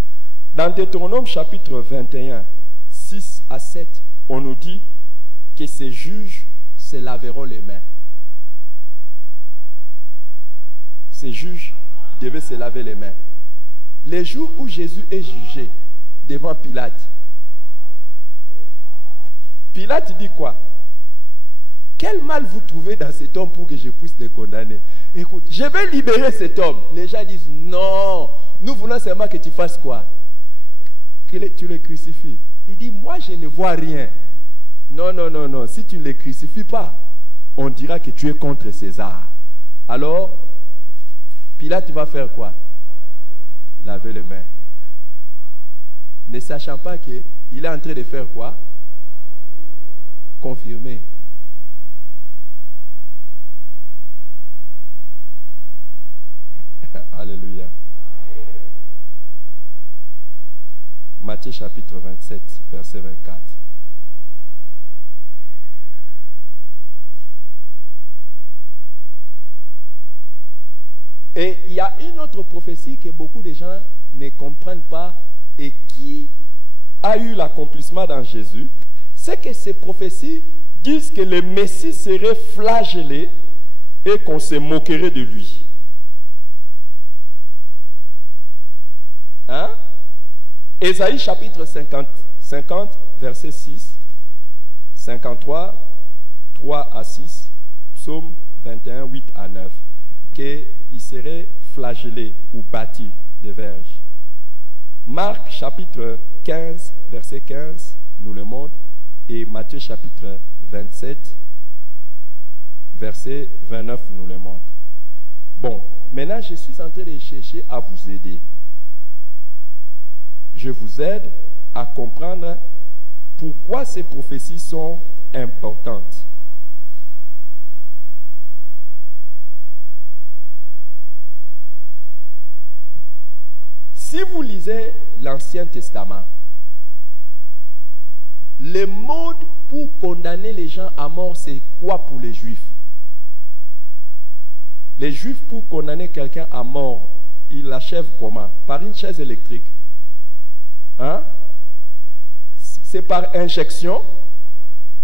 Dans Deutéronome chapitre 21, 6 à 7, on nous dit que ces juges se laveront les mains. Ces juges devaient se laver les mains. Les jours où Jésus est jugé devant Pilate, Pilate dit quoi? Quel mal vous trouvez dans cet homme pour que je puisse le condamner? Écoute, je vais libérer cet homme. Les gens disent non, nous voulons seulement que tu fasses quoi? Que tu le crucifies. Il dit moi je ne vois rien. Non, non, non, non. Si tu ne le crucifies pas, on dira que tu es contre César. Alors, Pilate va faire quoi? Laver les mains. Ne sachant pas qu'il est en train de faire quoi? Confirmer. Alléluia. Matthieu chapitre 27, verset 24. Et il y a une autre prophétie que beaucoup de gens ne comprennent pas et qui a eu l'accomplissement dans Jésus. C'est que ces prophéties disent que le Messie serait flagellé et qu'on se moquerait de lui. Hein? Ésaïe chapitre 50, verset 6, 53, 3 à 6, psaume 21, 8 à 9, qu'il serait flagellé ou bâti de verges. Marc chapitre 15, verset 15, nous le montre, et Matthieu chapitre 27, verset 29, nous le montre. Bon, maintenant je suis en train de chercher à vous aider. Je vous aide à comprendre Pourquoi ces prophéties sont importantes? Si vous lisez l'Ancien Testament, le mode pour condamner les gens à mort, c'est quoi pour les Juifs? Les Juifs, pour condamner quelqu'un à mort, ils l'achèvent comment? Par une chaise électrique. Hein? C'est par injection.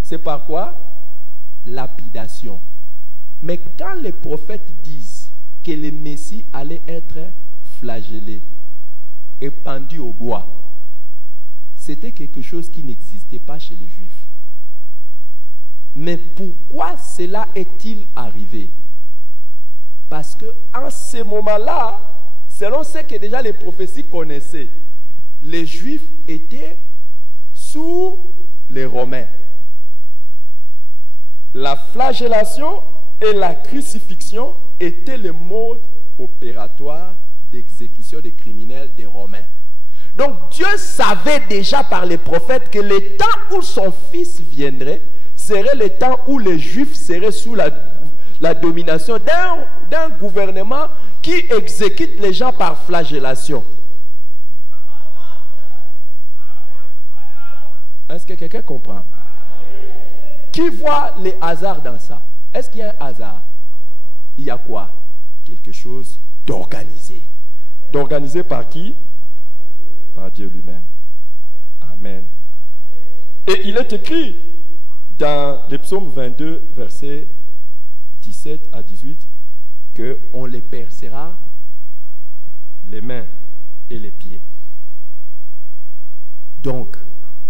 C'est par quoi? Lapidation. Mais quand les prophètes disent que le Messie allait être flagellé et pendu au bois, c'était quelque chose qui n'existait pas chez les Juifs. Mais pourquoi cela est-il arrivé? Parce que en ce moment-là, selon ce que déjà les prophéties connaissaient, les Juifs étaient sous les Romains. La flagellation et la crucifixion étaient le mode opératoire d'exécution des criminels des Romains. Donc Dieu savait déjà par les prophètes que le temps où son fils viendrait serait le temps où les Juifs seraient sous la domination d'un gouvernement qui exécute les gens par flagellation. Est-ce que quelqu'un comprend? Qui voit les hasards dans ça? Est-ce qu'il y a un hasard? Il y a quoi? Quelque chose d'organisé. D'organisé par qui? Par Dieu lui-même. Amen. Et il est écrit dans le psaume 22, versets 17 à 18, qu'on les percera les mains et les pieds. Donc,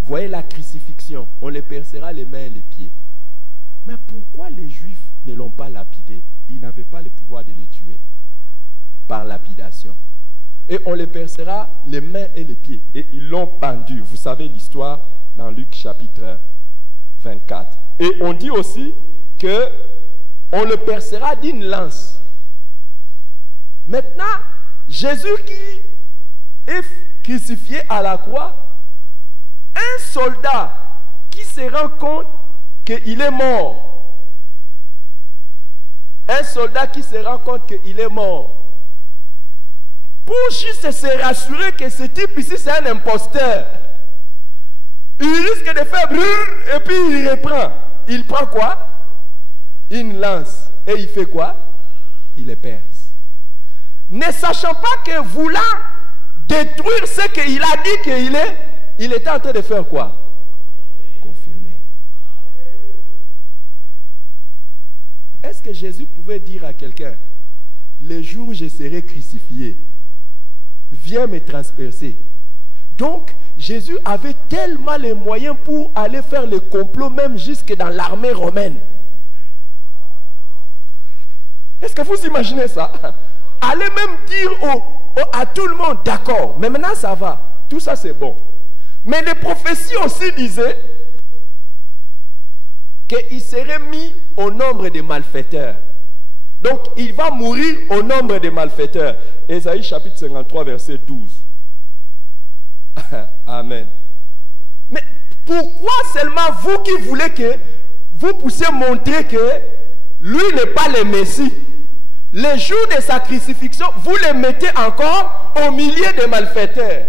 voyez la crucifixion, on les percera les mains et les pieds. Mais pourquoi les Juifs ne l'ont pas lapidé? Ils n'avaient pas le pouvoir de le tuer par lapidation. Et on les percera les mains et les pieds. Et ils l'ont pendu. Vous savez l'histoire dans Luc chapitre 24. Et on dit aussi que on le percera d'une lance. Maintenant, Jésus qui est crucifié à la croix, un soldat qui se rend compte qu'il est mort. Un soldat qui se rend compte qu'il est mort. Pour juste se rassurer que ce type ici c'est un imposteur. Il risque de faire brûler et puis il reprend. Il prend quoi? Une lance. Et il fait quoi? Il les perce. Ne sachant pas que voulant détruire ce qu'il a dit qu'il est, il était en train de faire quoi? Confirmer. Est-ce que Jésus pouvait dire à quelqu'un, le jour où je serai crucifié, viens me transpercer? Donc, Jésus avait tellement les moyens pour aller faire le complot, même jusque dans l'armée romaine. Est-ce que vous imaginez ça? Aller même dire à tout le monde, d'accord, mais maintenant ça va, tout ça c'est bon. Mais les prophéties aussi disaient qu'il serait mis au nombre des malfaiteurs. Donc, il va mourir au nombre des malfaiteurs. Ésaïe chapitre 53, verset 12. Amen. Mais pourquoi seulement vous qui voulez que vous puissiez montrer que lui n'est pas le Messie? Le jour de sa crucifixion, vous le mettez encore au milieu des malfaiteurs.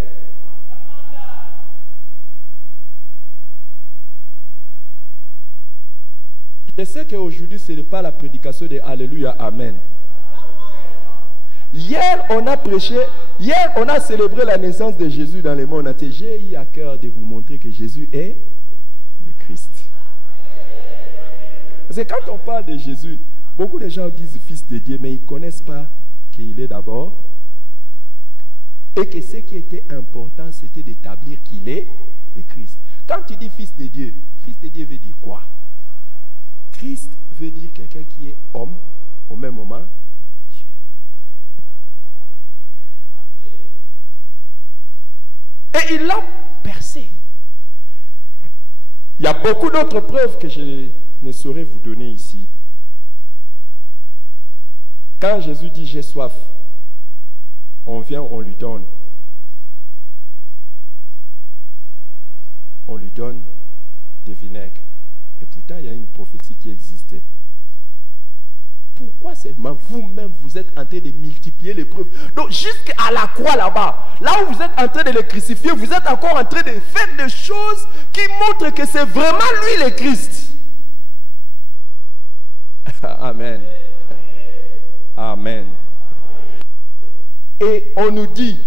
Je sais qu'aujourd'hui, ce n'est pas la prédication de Alléluia, Amen. Hier, on a prêché, hier, on a célébré la naissance de Jésus dans le monde entier. J'ai eu à cœur de vous montrer que Jésus est le Christ. Parce que quand on parle de Jésus, beaucoup de gens disent fils de Dieu, mais ils ne connaissent pas qu'il est d'abord. Et que ce qui était important, c'était d'établir qu'il est le Christ. Quand tu dis fils de Dieu veut dire quoi? Christ veut dire quelqu'un qui est homme, au même moment, Dieu. Et il l'a percé. Il y a beaucoup d'autres preuves que je ne saurais vous donner ici. Quand Jésus dit j'ai soif, on vient, on lui donne. On lui donne de vinaigre. Et pourtant, il y a une prophétie qui existait. Pourquoi seulement vous-même, vous êtes en train de multiplier les preuves? Donc, jusqu'à la croix là-bas, là où vous êtes en train de le crucifier, vous êtes encore en train de faire des choses qui montrent que c'est vraiment lui le Christ. Amen. Amen. Et on nous dit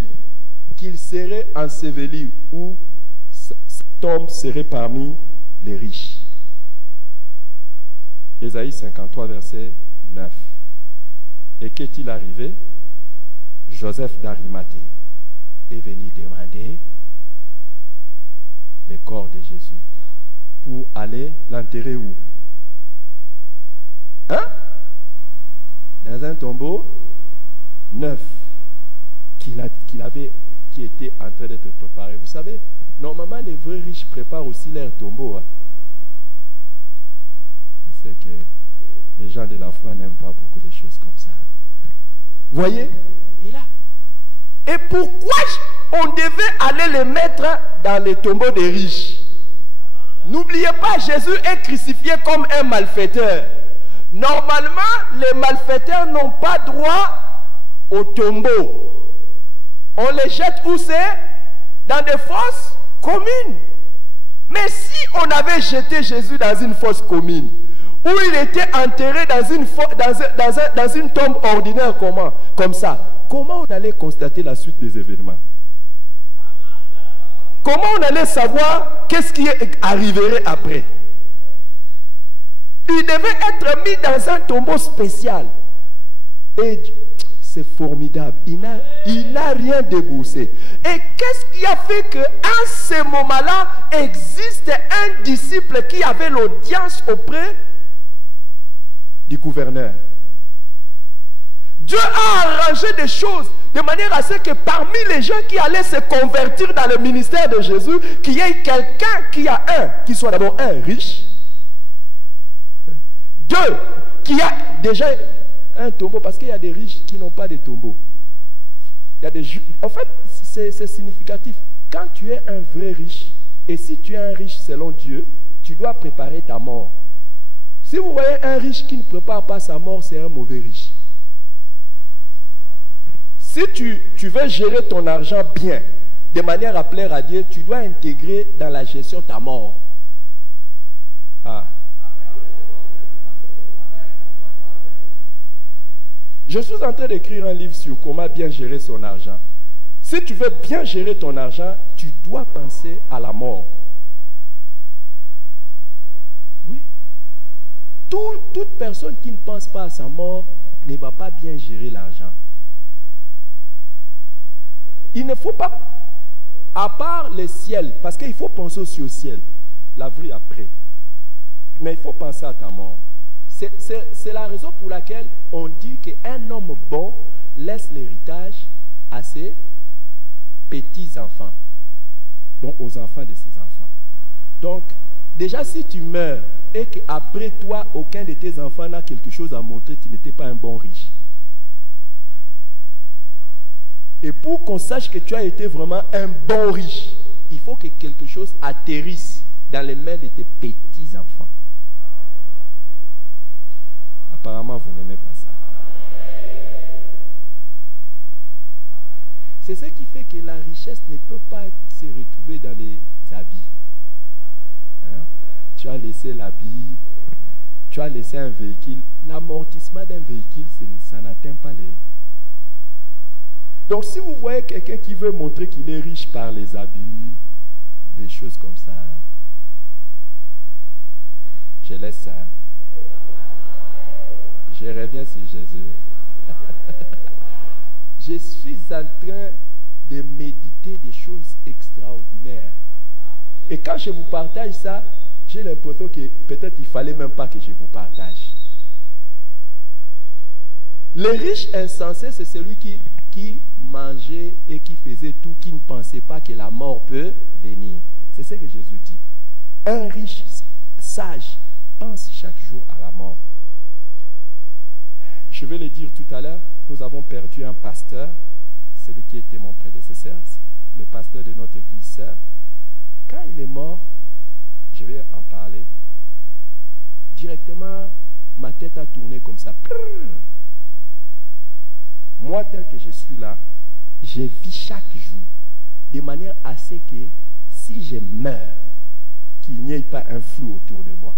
qu'il serait enseveli ou sa tombe serait parmi les riches. Ésaïe 53, verset 9. Et qu'est-il arrivé? Joseph d'Arimathée est venu demander le corps de Jésus pour aller l'enterrer où? Hein? Dans un tombeau neuf qui était en train d'être préparé. Vous savez, normalement les vrais riches préparent aussi leur tombeau. Hein? Je sais que les gens de la foi n'aiment pas beaucoup de choses comme ça. Voyez? Et là. Et pourquoi on devait aller les mettre dans les tombeaux des riches? N'oubliez pas, Jésus est crucifié comme un malfaiteur. Normalement, les malfaiteurs n'ont pas droit au tombeau. On les jette où c'est? Dans des fosses communes. Mais si on avait jeté Jésus dans une fosse commune, où il était enterré dans une tombe ordinaire comme ça, comment on allait constater la suite des événements? Comment on allait savoir qu'est-ce qui arriverait après? Il devait être mis dans un tombeau spécial. Et c'est formidable. Il n'a rien déboursé. Et qu'est-ce qui a fait qu'à ce moment-là, existe un disciple qui avait l'audience auprès du gouverneur? Dieu a arrangé des choses de manière à ce que parmi les gens qui allaient se convertir dans le ministère de Jésus, qu'il y ait quelqu'un qui soit d'abord un riche, deux, qui a déjà un tombeau, parce qu'il y a des riches qui n'ont pas de tombeau. En fait, c'est significatif. Quand tu es un vrai riche, et si tu es un riche selon Dieu, tu dois préparer ta mort. Si vous voyez un riche qui ne prépare pas sa mort, c'est un mauvais riche. Si tu veux gérer ton argent bien, de manière à plaire à Dieu, tu dois intégrer dans la gestion ta mort. Ah. Je suis en train d'écrire un livre sur comment bien gérer son argent. Si tu veux bien gérer ton argent, tu dois penser à la mort. Oui. Toute personne qui ne pense pas à sa mort ne va pas bien gérer l'argent. Il ne faut pas, à part le ciel, parce qu'il faut penser aussi au ciel, la vie après. Mais il faut penser à ta mort. C'est la raison pour laquelle on dit qu'un homme bon laisse l'héritage à ses petits-enfants, donc aux enfants de ses enfants. Donc, déjà si tu meurs et qu'après toi, aucun de tes enfants n'a quelque chose à montrer, tu n'étais pas un bon riche. Et pour qu'on sache que tu as été vraiment un bon riche, il faut que quelque chose atterrisse dans les mains de tes petits-enfants. Apparemment, vous n'aimez pas ça. C'est ce qui fait que la richesse ne peut pas se retrouver dans les habits. Hein? Tu as laissé l'habit, tu as laissé un véhicule. L'amortissement d'un véhicule, ça n'atteint pas les... Donc si vous voyez quelqu'un qui veut montrer qu'il est riche par les habits, des choses comme ça, je laisse ça. Je reviens sur Jésus. Je suis en train de méditer des choses extraordinaires. Et quand je vous partage ça, j'ai l'impression que peut-être il ne fallait même pas que je vous partage. Le riche insensé, c'est celui qui mangeait et qui faisait tout, qui ne pensait pas que la mort peut venir. C'est ce que Jésus dit. Un riche sage pense chaque jour à la mort. Je vais le dire tout à l'heure, nous avons perdu un pasteur, celui qui était mon prédécesseur, le pasteur de notre église sœur. Quand il est mort, je vais en parler. Directement, ma tête a tourné comme ça. Moi, tel que je suis là, je vis chaque jour de manière à ce que si je meurs, qu'il n'y ait pas un flou autour de moi.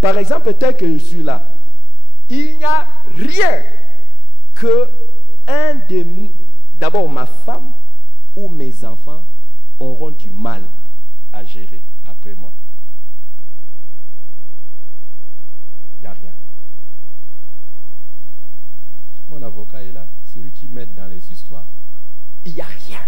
Par exemple, tel que je suis là, il n'y a rien que d'abord ma femme ou mes enfants auront du mal à gérer après moi. Il n'y a rien. Mon avocat est là, celui qui m'aide dans les histoires. Il n'y a rien.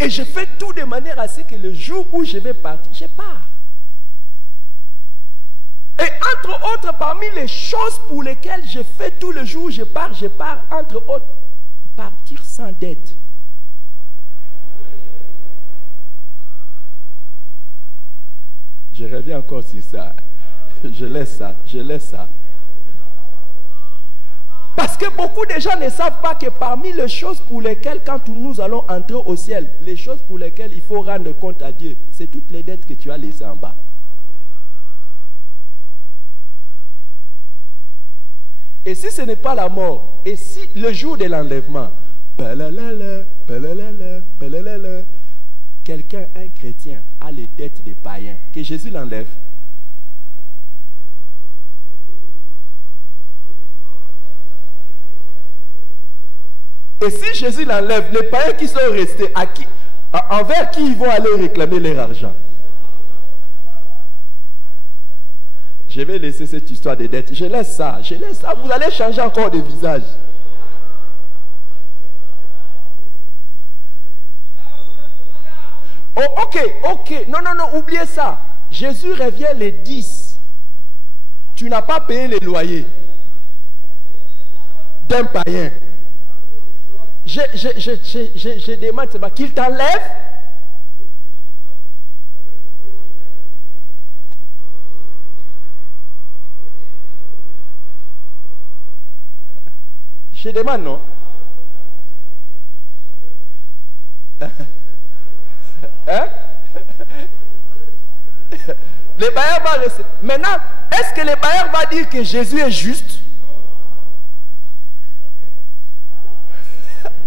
Et je fais tout de manière à ce que le jour où je vais partir, je pars. Et entre autres, parmi les choses pour lesquelles je fais tout le jour où je pars, entre autres, partir sans dette. Je reviens encore sur ça. Je laisse ça. Parce que beaucoup de gens ne savent pas que parmi les choses pour lesquelles, quand nous allons entrer au ciel, les choses pour lesquelles il faut rendre compte à Dieu, c'est toutes les dettes que tu as laissées en bas. Et si ce n'est pas la mort, et si le jour de l'enlèvement, quelqu'un, un chrétien, a les dettes des païens, que Jésus l'enlève. Et si Jésus l'enlève, les païens qui sont restés, envers qui ils vont aller réclamer leur argent? Je vais laisser cette histoire de dette. Je laisse ça. Vous allez changer encore de visage. Oh, ok. Non, oubliez ça. Jésus revient les 10. Tu n'as pas payé les loyers d'un païen. Je demande qu'il t'enlève. Je demande, non? Hein? Le bailleur va rester. Maintenant, est-ce que le bailleur va dire que Jésus est juste?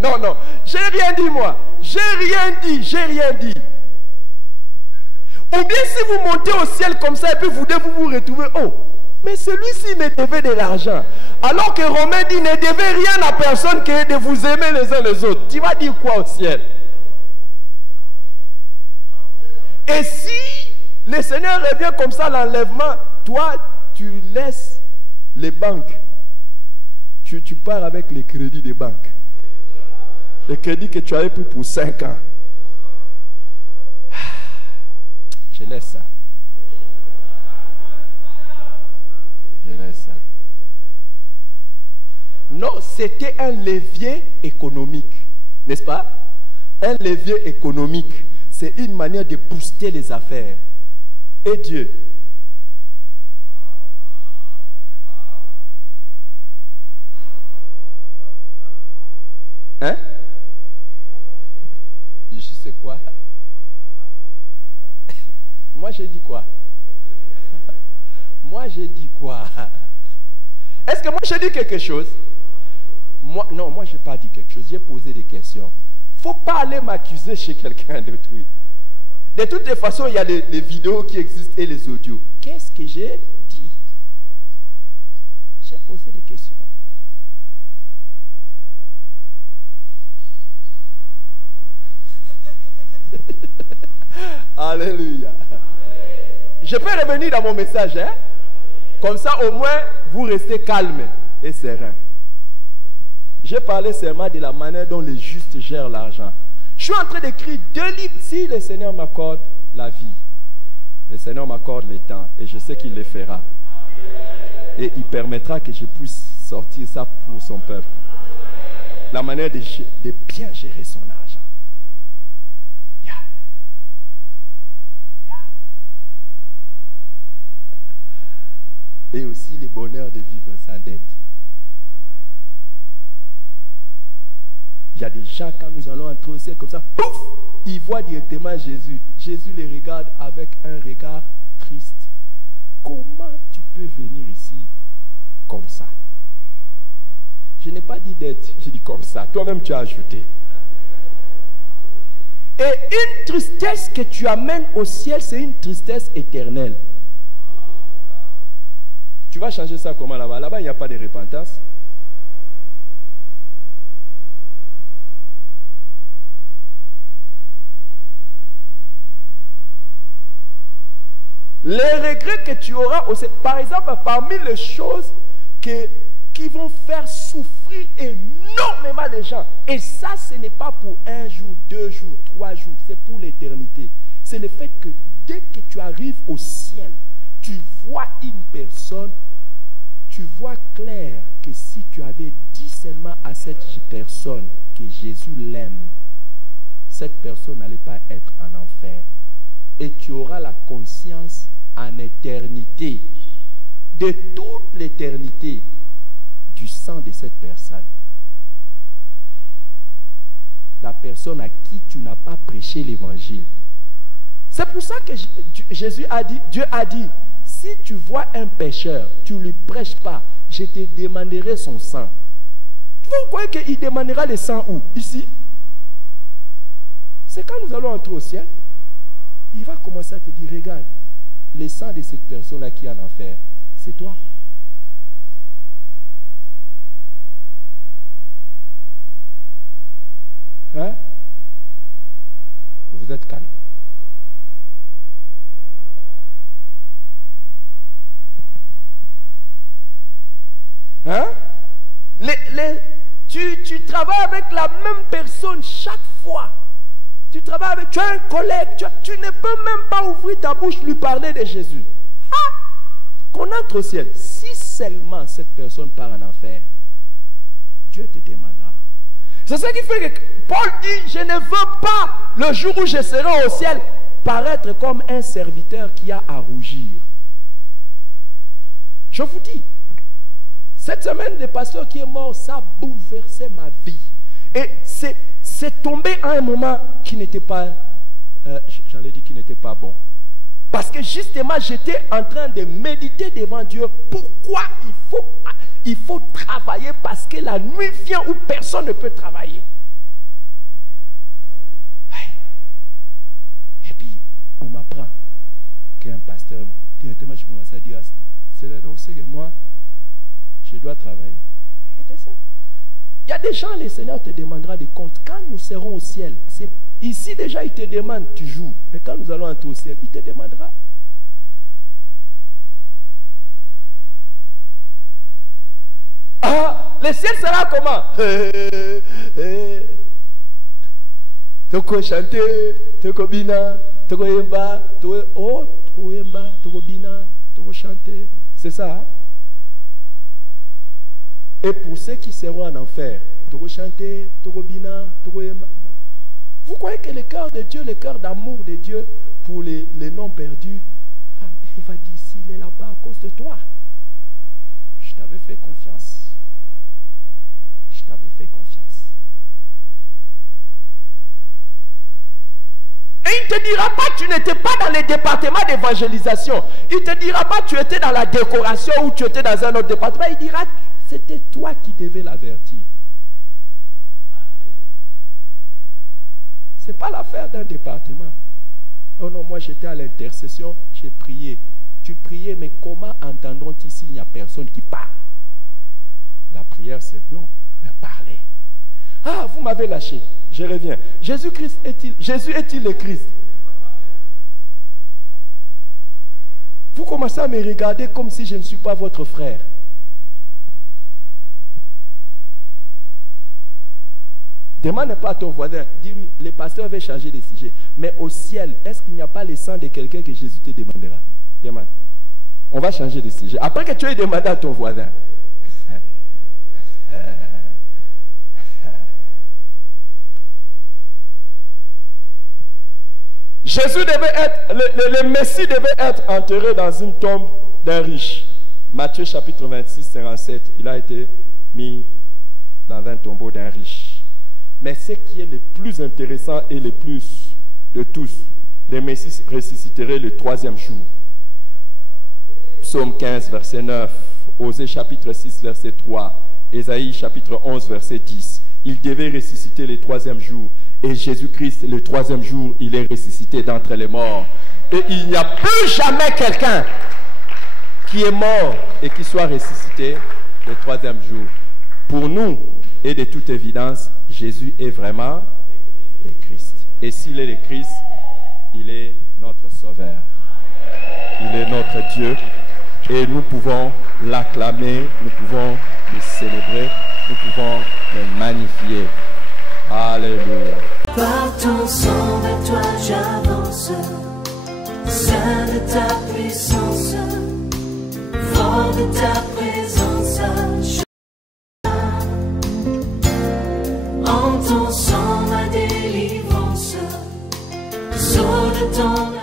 Non, j'ai rien dit moi. J'ai rien dit. Ou bien si vous montez au ciel comme ça et puis vous devez vous retrouver, oh, mais celui-ci me devait de l'argent. Alors que Romain dit, ne devez rien à personne que de vous aimer les uns les autres. Tu vas dire quoi au ciel? Et si le Seigneur revient comme ça, l'enlèvement, toi, tu laisses les banques. Tu pars avec les crédits des banques. Les crédits que tu avais pris pour 5 ans. Je laisse ça. Non, c'était un levier économique. N'est-ce pas? Un levier économique. C'est une manière de booster les affaires. Et Dieu? Hein? Je sais quoi? Moi j'ai dit quoi? Est-ce que moi j'ai dit quelque chose? Moi j'ai pas dit quelque chose, j'ai posé des questions. Faut pas aller m'accuser chez quelqu'un d'autre. De toutes les façons, il y a les vidéos qui existent et les audios. Qu'est-ce que j'ai dit? J'ai posé des questions. Alléluia. Je peux revenir dans mon message, hein? Comme ça, au moins, vous restez calme et serein. J'ai parlé seulement de la manière dont les justes gèrent l'argent. Je suis en train d'écrire 2 livres. Si le Seigneur m'accorde la vie, le Seigneur m'accorde le temps, et je sais qu'il le fera. Et il permettra que je puisse sortir ça pour son peuple. La manière de bien gérer son argent. Et aussi le bonheur de vivre sans dette. Il y a des gens, quand nous allons entrer au ciel comme ça, pouf, ils voient directement Jésus. Jésus les regarde avec un regard triste. Comment tu peux venir ici comme ça? Je n'ai pas dit d'être, j'ai dit comme ça. Toi-même, tu as ajouté. Et une tristesse que tu amènes au ciel, c'est une tristesse éternelle. Tu vas changer ça comment là-bas? Là-bas, il n'y a pas de repentance. Les regrets que tu auras au ciel, par exemple, parmi les choses qui vont faire souffrir énormément les gens. Et ça, ce n'est pas pour 1 jour, 2 jours, 3 jours, c'est pour l'éternité. C'est le fait que dès que tu arrives au ciel, tu vois une personne, tu vois clair que si tu avais dit seulement à cette personne que Jésus l'aime, cette personne n'allait pas être en enfer. Et tu auras la conscience en éternité, de toute l'éternité, du sang de cette personne. La personne à qui tu n'as pas prêché l'évangile. C'est pour ça que Jésus a dit, Dieu a dit, si tu vois un pécheur, tu ne lui prêches pas, je te demanderai son sang. Vous croyez qu'il demandera le sang où? Ici? C'est quand nous allons entrer au ciel. Il va commencer à te dire, regarde, le sang de cette personne-là qui est en enfer, c'est toi. Hein? Vous êtes calme. Hein? Tu travailles avec la même personne chaque fois. Tu travailles avec, tu as un collègue, tu ne peux même pas ouvrir ta bouche lui parler de Jésus. Ah! Qu'on entre au ciel. Si seulement cette personne part en enfer, Dieu te demandera. C'est ça qui fait que Paul dit, je ne veux pas, le jour où je serai au ciel, paraître comme un serviteur qui a à rougir. Je vous dis, cette semaine, le pasteur qui est mort, ça a bouleversé ma vie. Et c'est tombé à un moment qui n'était pas, j'allais dire qui n'était pas bon. Parce que justement, j'étais en train de méditer devant Dieu. Pourquoi il faut travailler? Parce que la nuit vient où personne ne peut travailler. Et puis, on m'apprend qu'un pasteur, directement, je commence à dire, c'est là donc c'est que moi, je dois travailler. C'est ça. Il y a des gens, le Seigneur te demandera des comptes. Quand nous serons au ciel, ici déjà, il te demande, tu joues. Mais quand nous allons entrer au ciel, il te demandera. Ah, le ciel sera comment? Toko chanter, toko bina, toko yemba, toko yemba, toko bina, toko chanter. C'est ça, hein? Et pour ceux qui seront en enfer, toko chanter, toko bina, toko yemba. Vous croyez que le cœur de Dieu, le cœur d'amour de Dieu pour les non perdus, il va dire, s'il est là-bas à cause de toi, je t'avais fait confiance. Je t'avais fait confiance. Et il ne te dira pas, tu n'étais pas dans les départements d'évangélisation. Il ne te dira pas, tu étais dans la décoration ou tu étais dans un autre département. Il dira, c'était toi qui devais l'avertir. Ce n'est pas l'affaire d'un département. Oh non, moi j'étais à l'intercession, j'ai prié. Tu priais, mais comment entendront-ils s'il n'y a personne qui parle? La prière c'est bon, mais parler. Ah, vous m'avez lâché, je reviens. Jésus est-il le Christ? Vous commencez à me regarder comme si je ne suis pas votre frère. Demande pas à ton voisin, dis-lui, le pasteur veut changer de sujet. Mais au ciel, est-ce qu'il n'y a pas le sang de quelqu'un que Jésus te demandera? Demande. On va changer de sujet. Après que tu aies demandé à ton voisin. Jésus devait être, le Messie devait être enterré dans une tombe d'un riche. Matthieu chapitre 26, 57, il a été mis dans un tombeau d'un riche. Mais ce qui est le plus intéressant et le plus de tous, le Messie ressusciterait le troisième jour. Psaume 15, verset 9, Osée chapitre 6, verset 3, Ésaïe chapitre 11, verset 10. Il devait ressusciter le troisième jour. Et Jésus-Christ, le troisième jour, il est ressuscité d'entre les morts. Et il n'y a plus jamais quelqu'un qui est mort et qui soit ressuscité le troisième jour. Pour nous, et de toute évidence, Jésus est vraiment le Christ. Et s'il est le Christ, il est notre Sauveur. Il est notre Dieu. Et nous pouvons l'acclamer, nous pouvons le célébrer, nous pouvons le magnifier. Alléluia. Par ton sang vers toi j'avance, saint de ta puissance, fort de ta présence. En ton sang ma délivrance, sceau de ton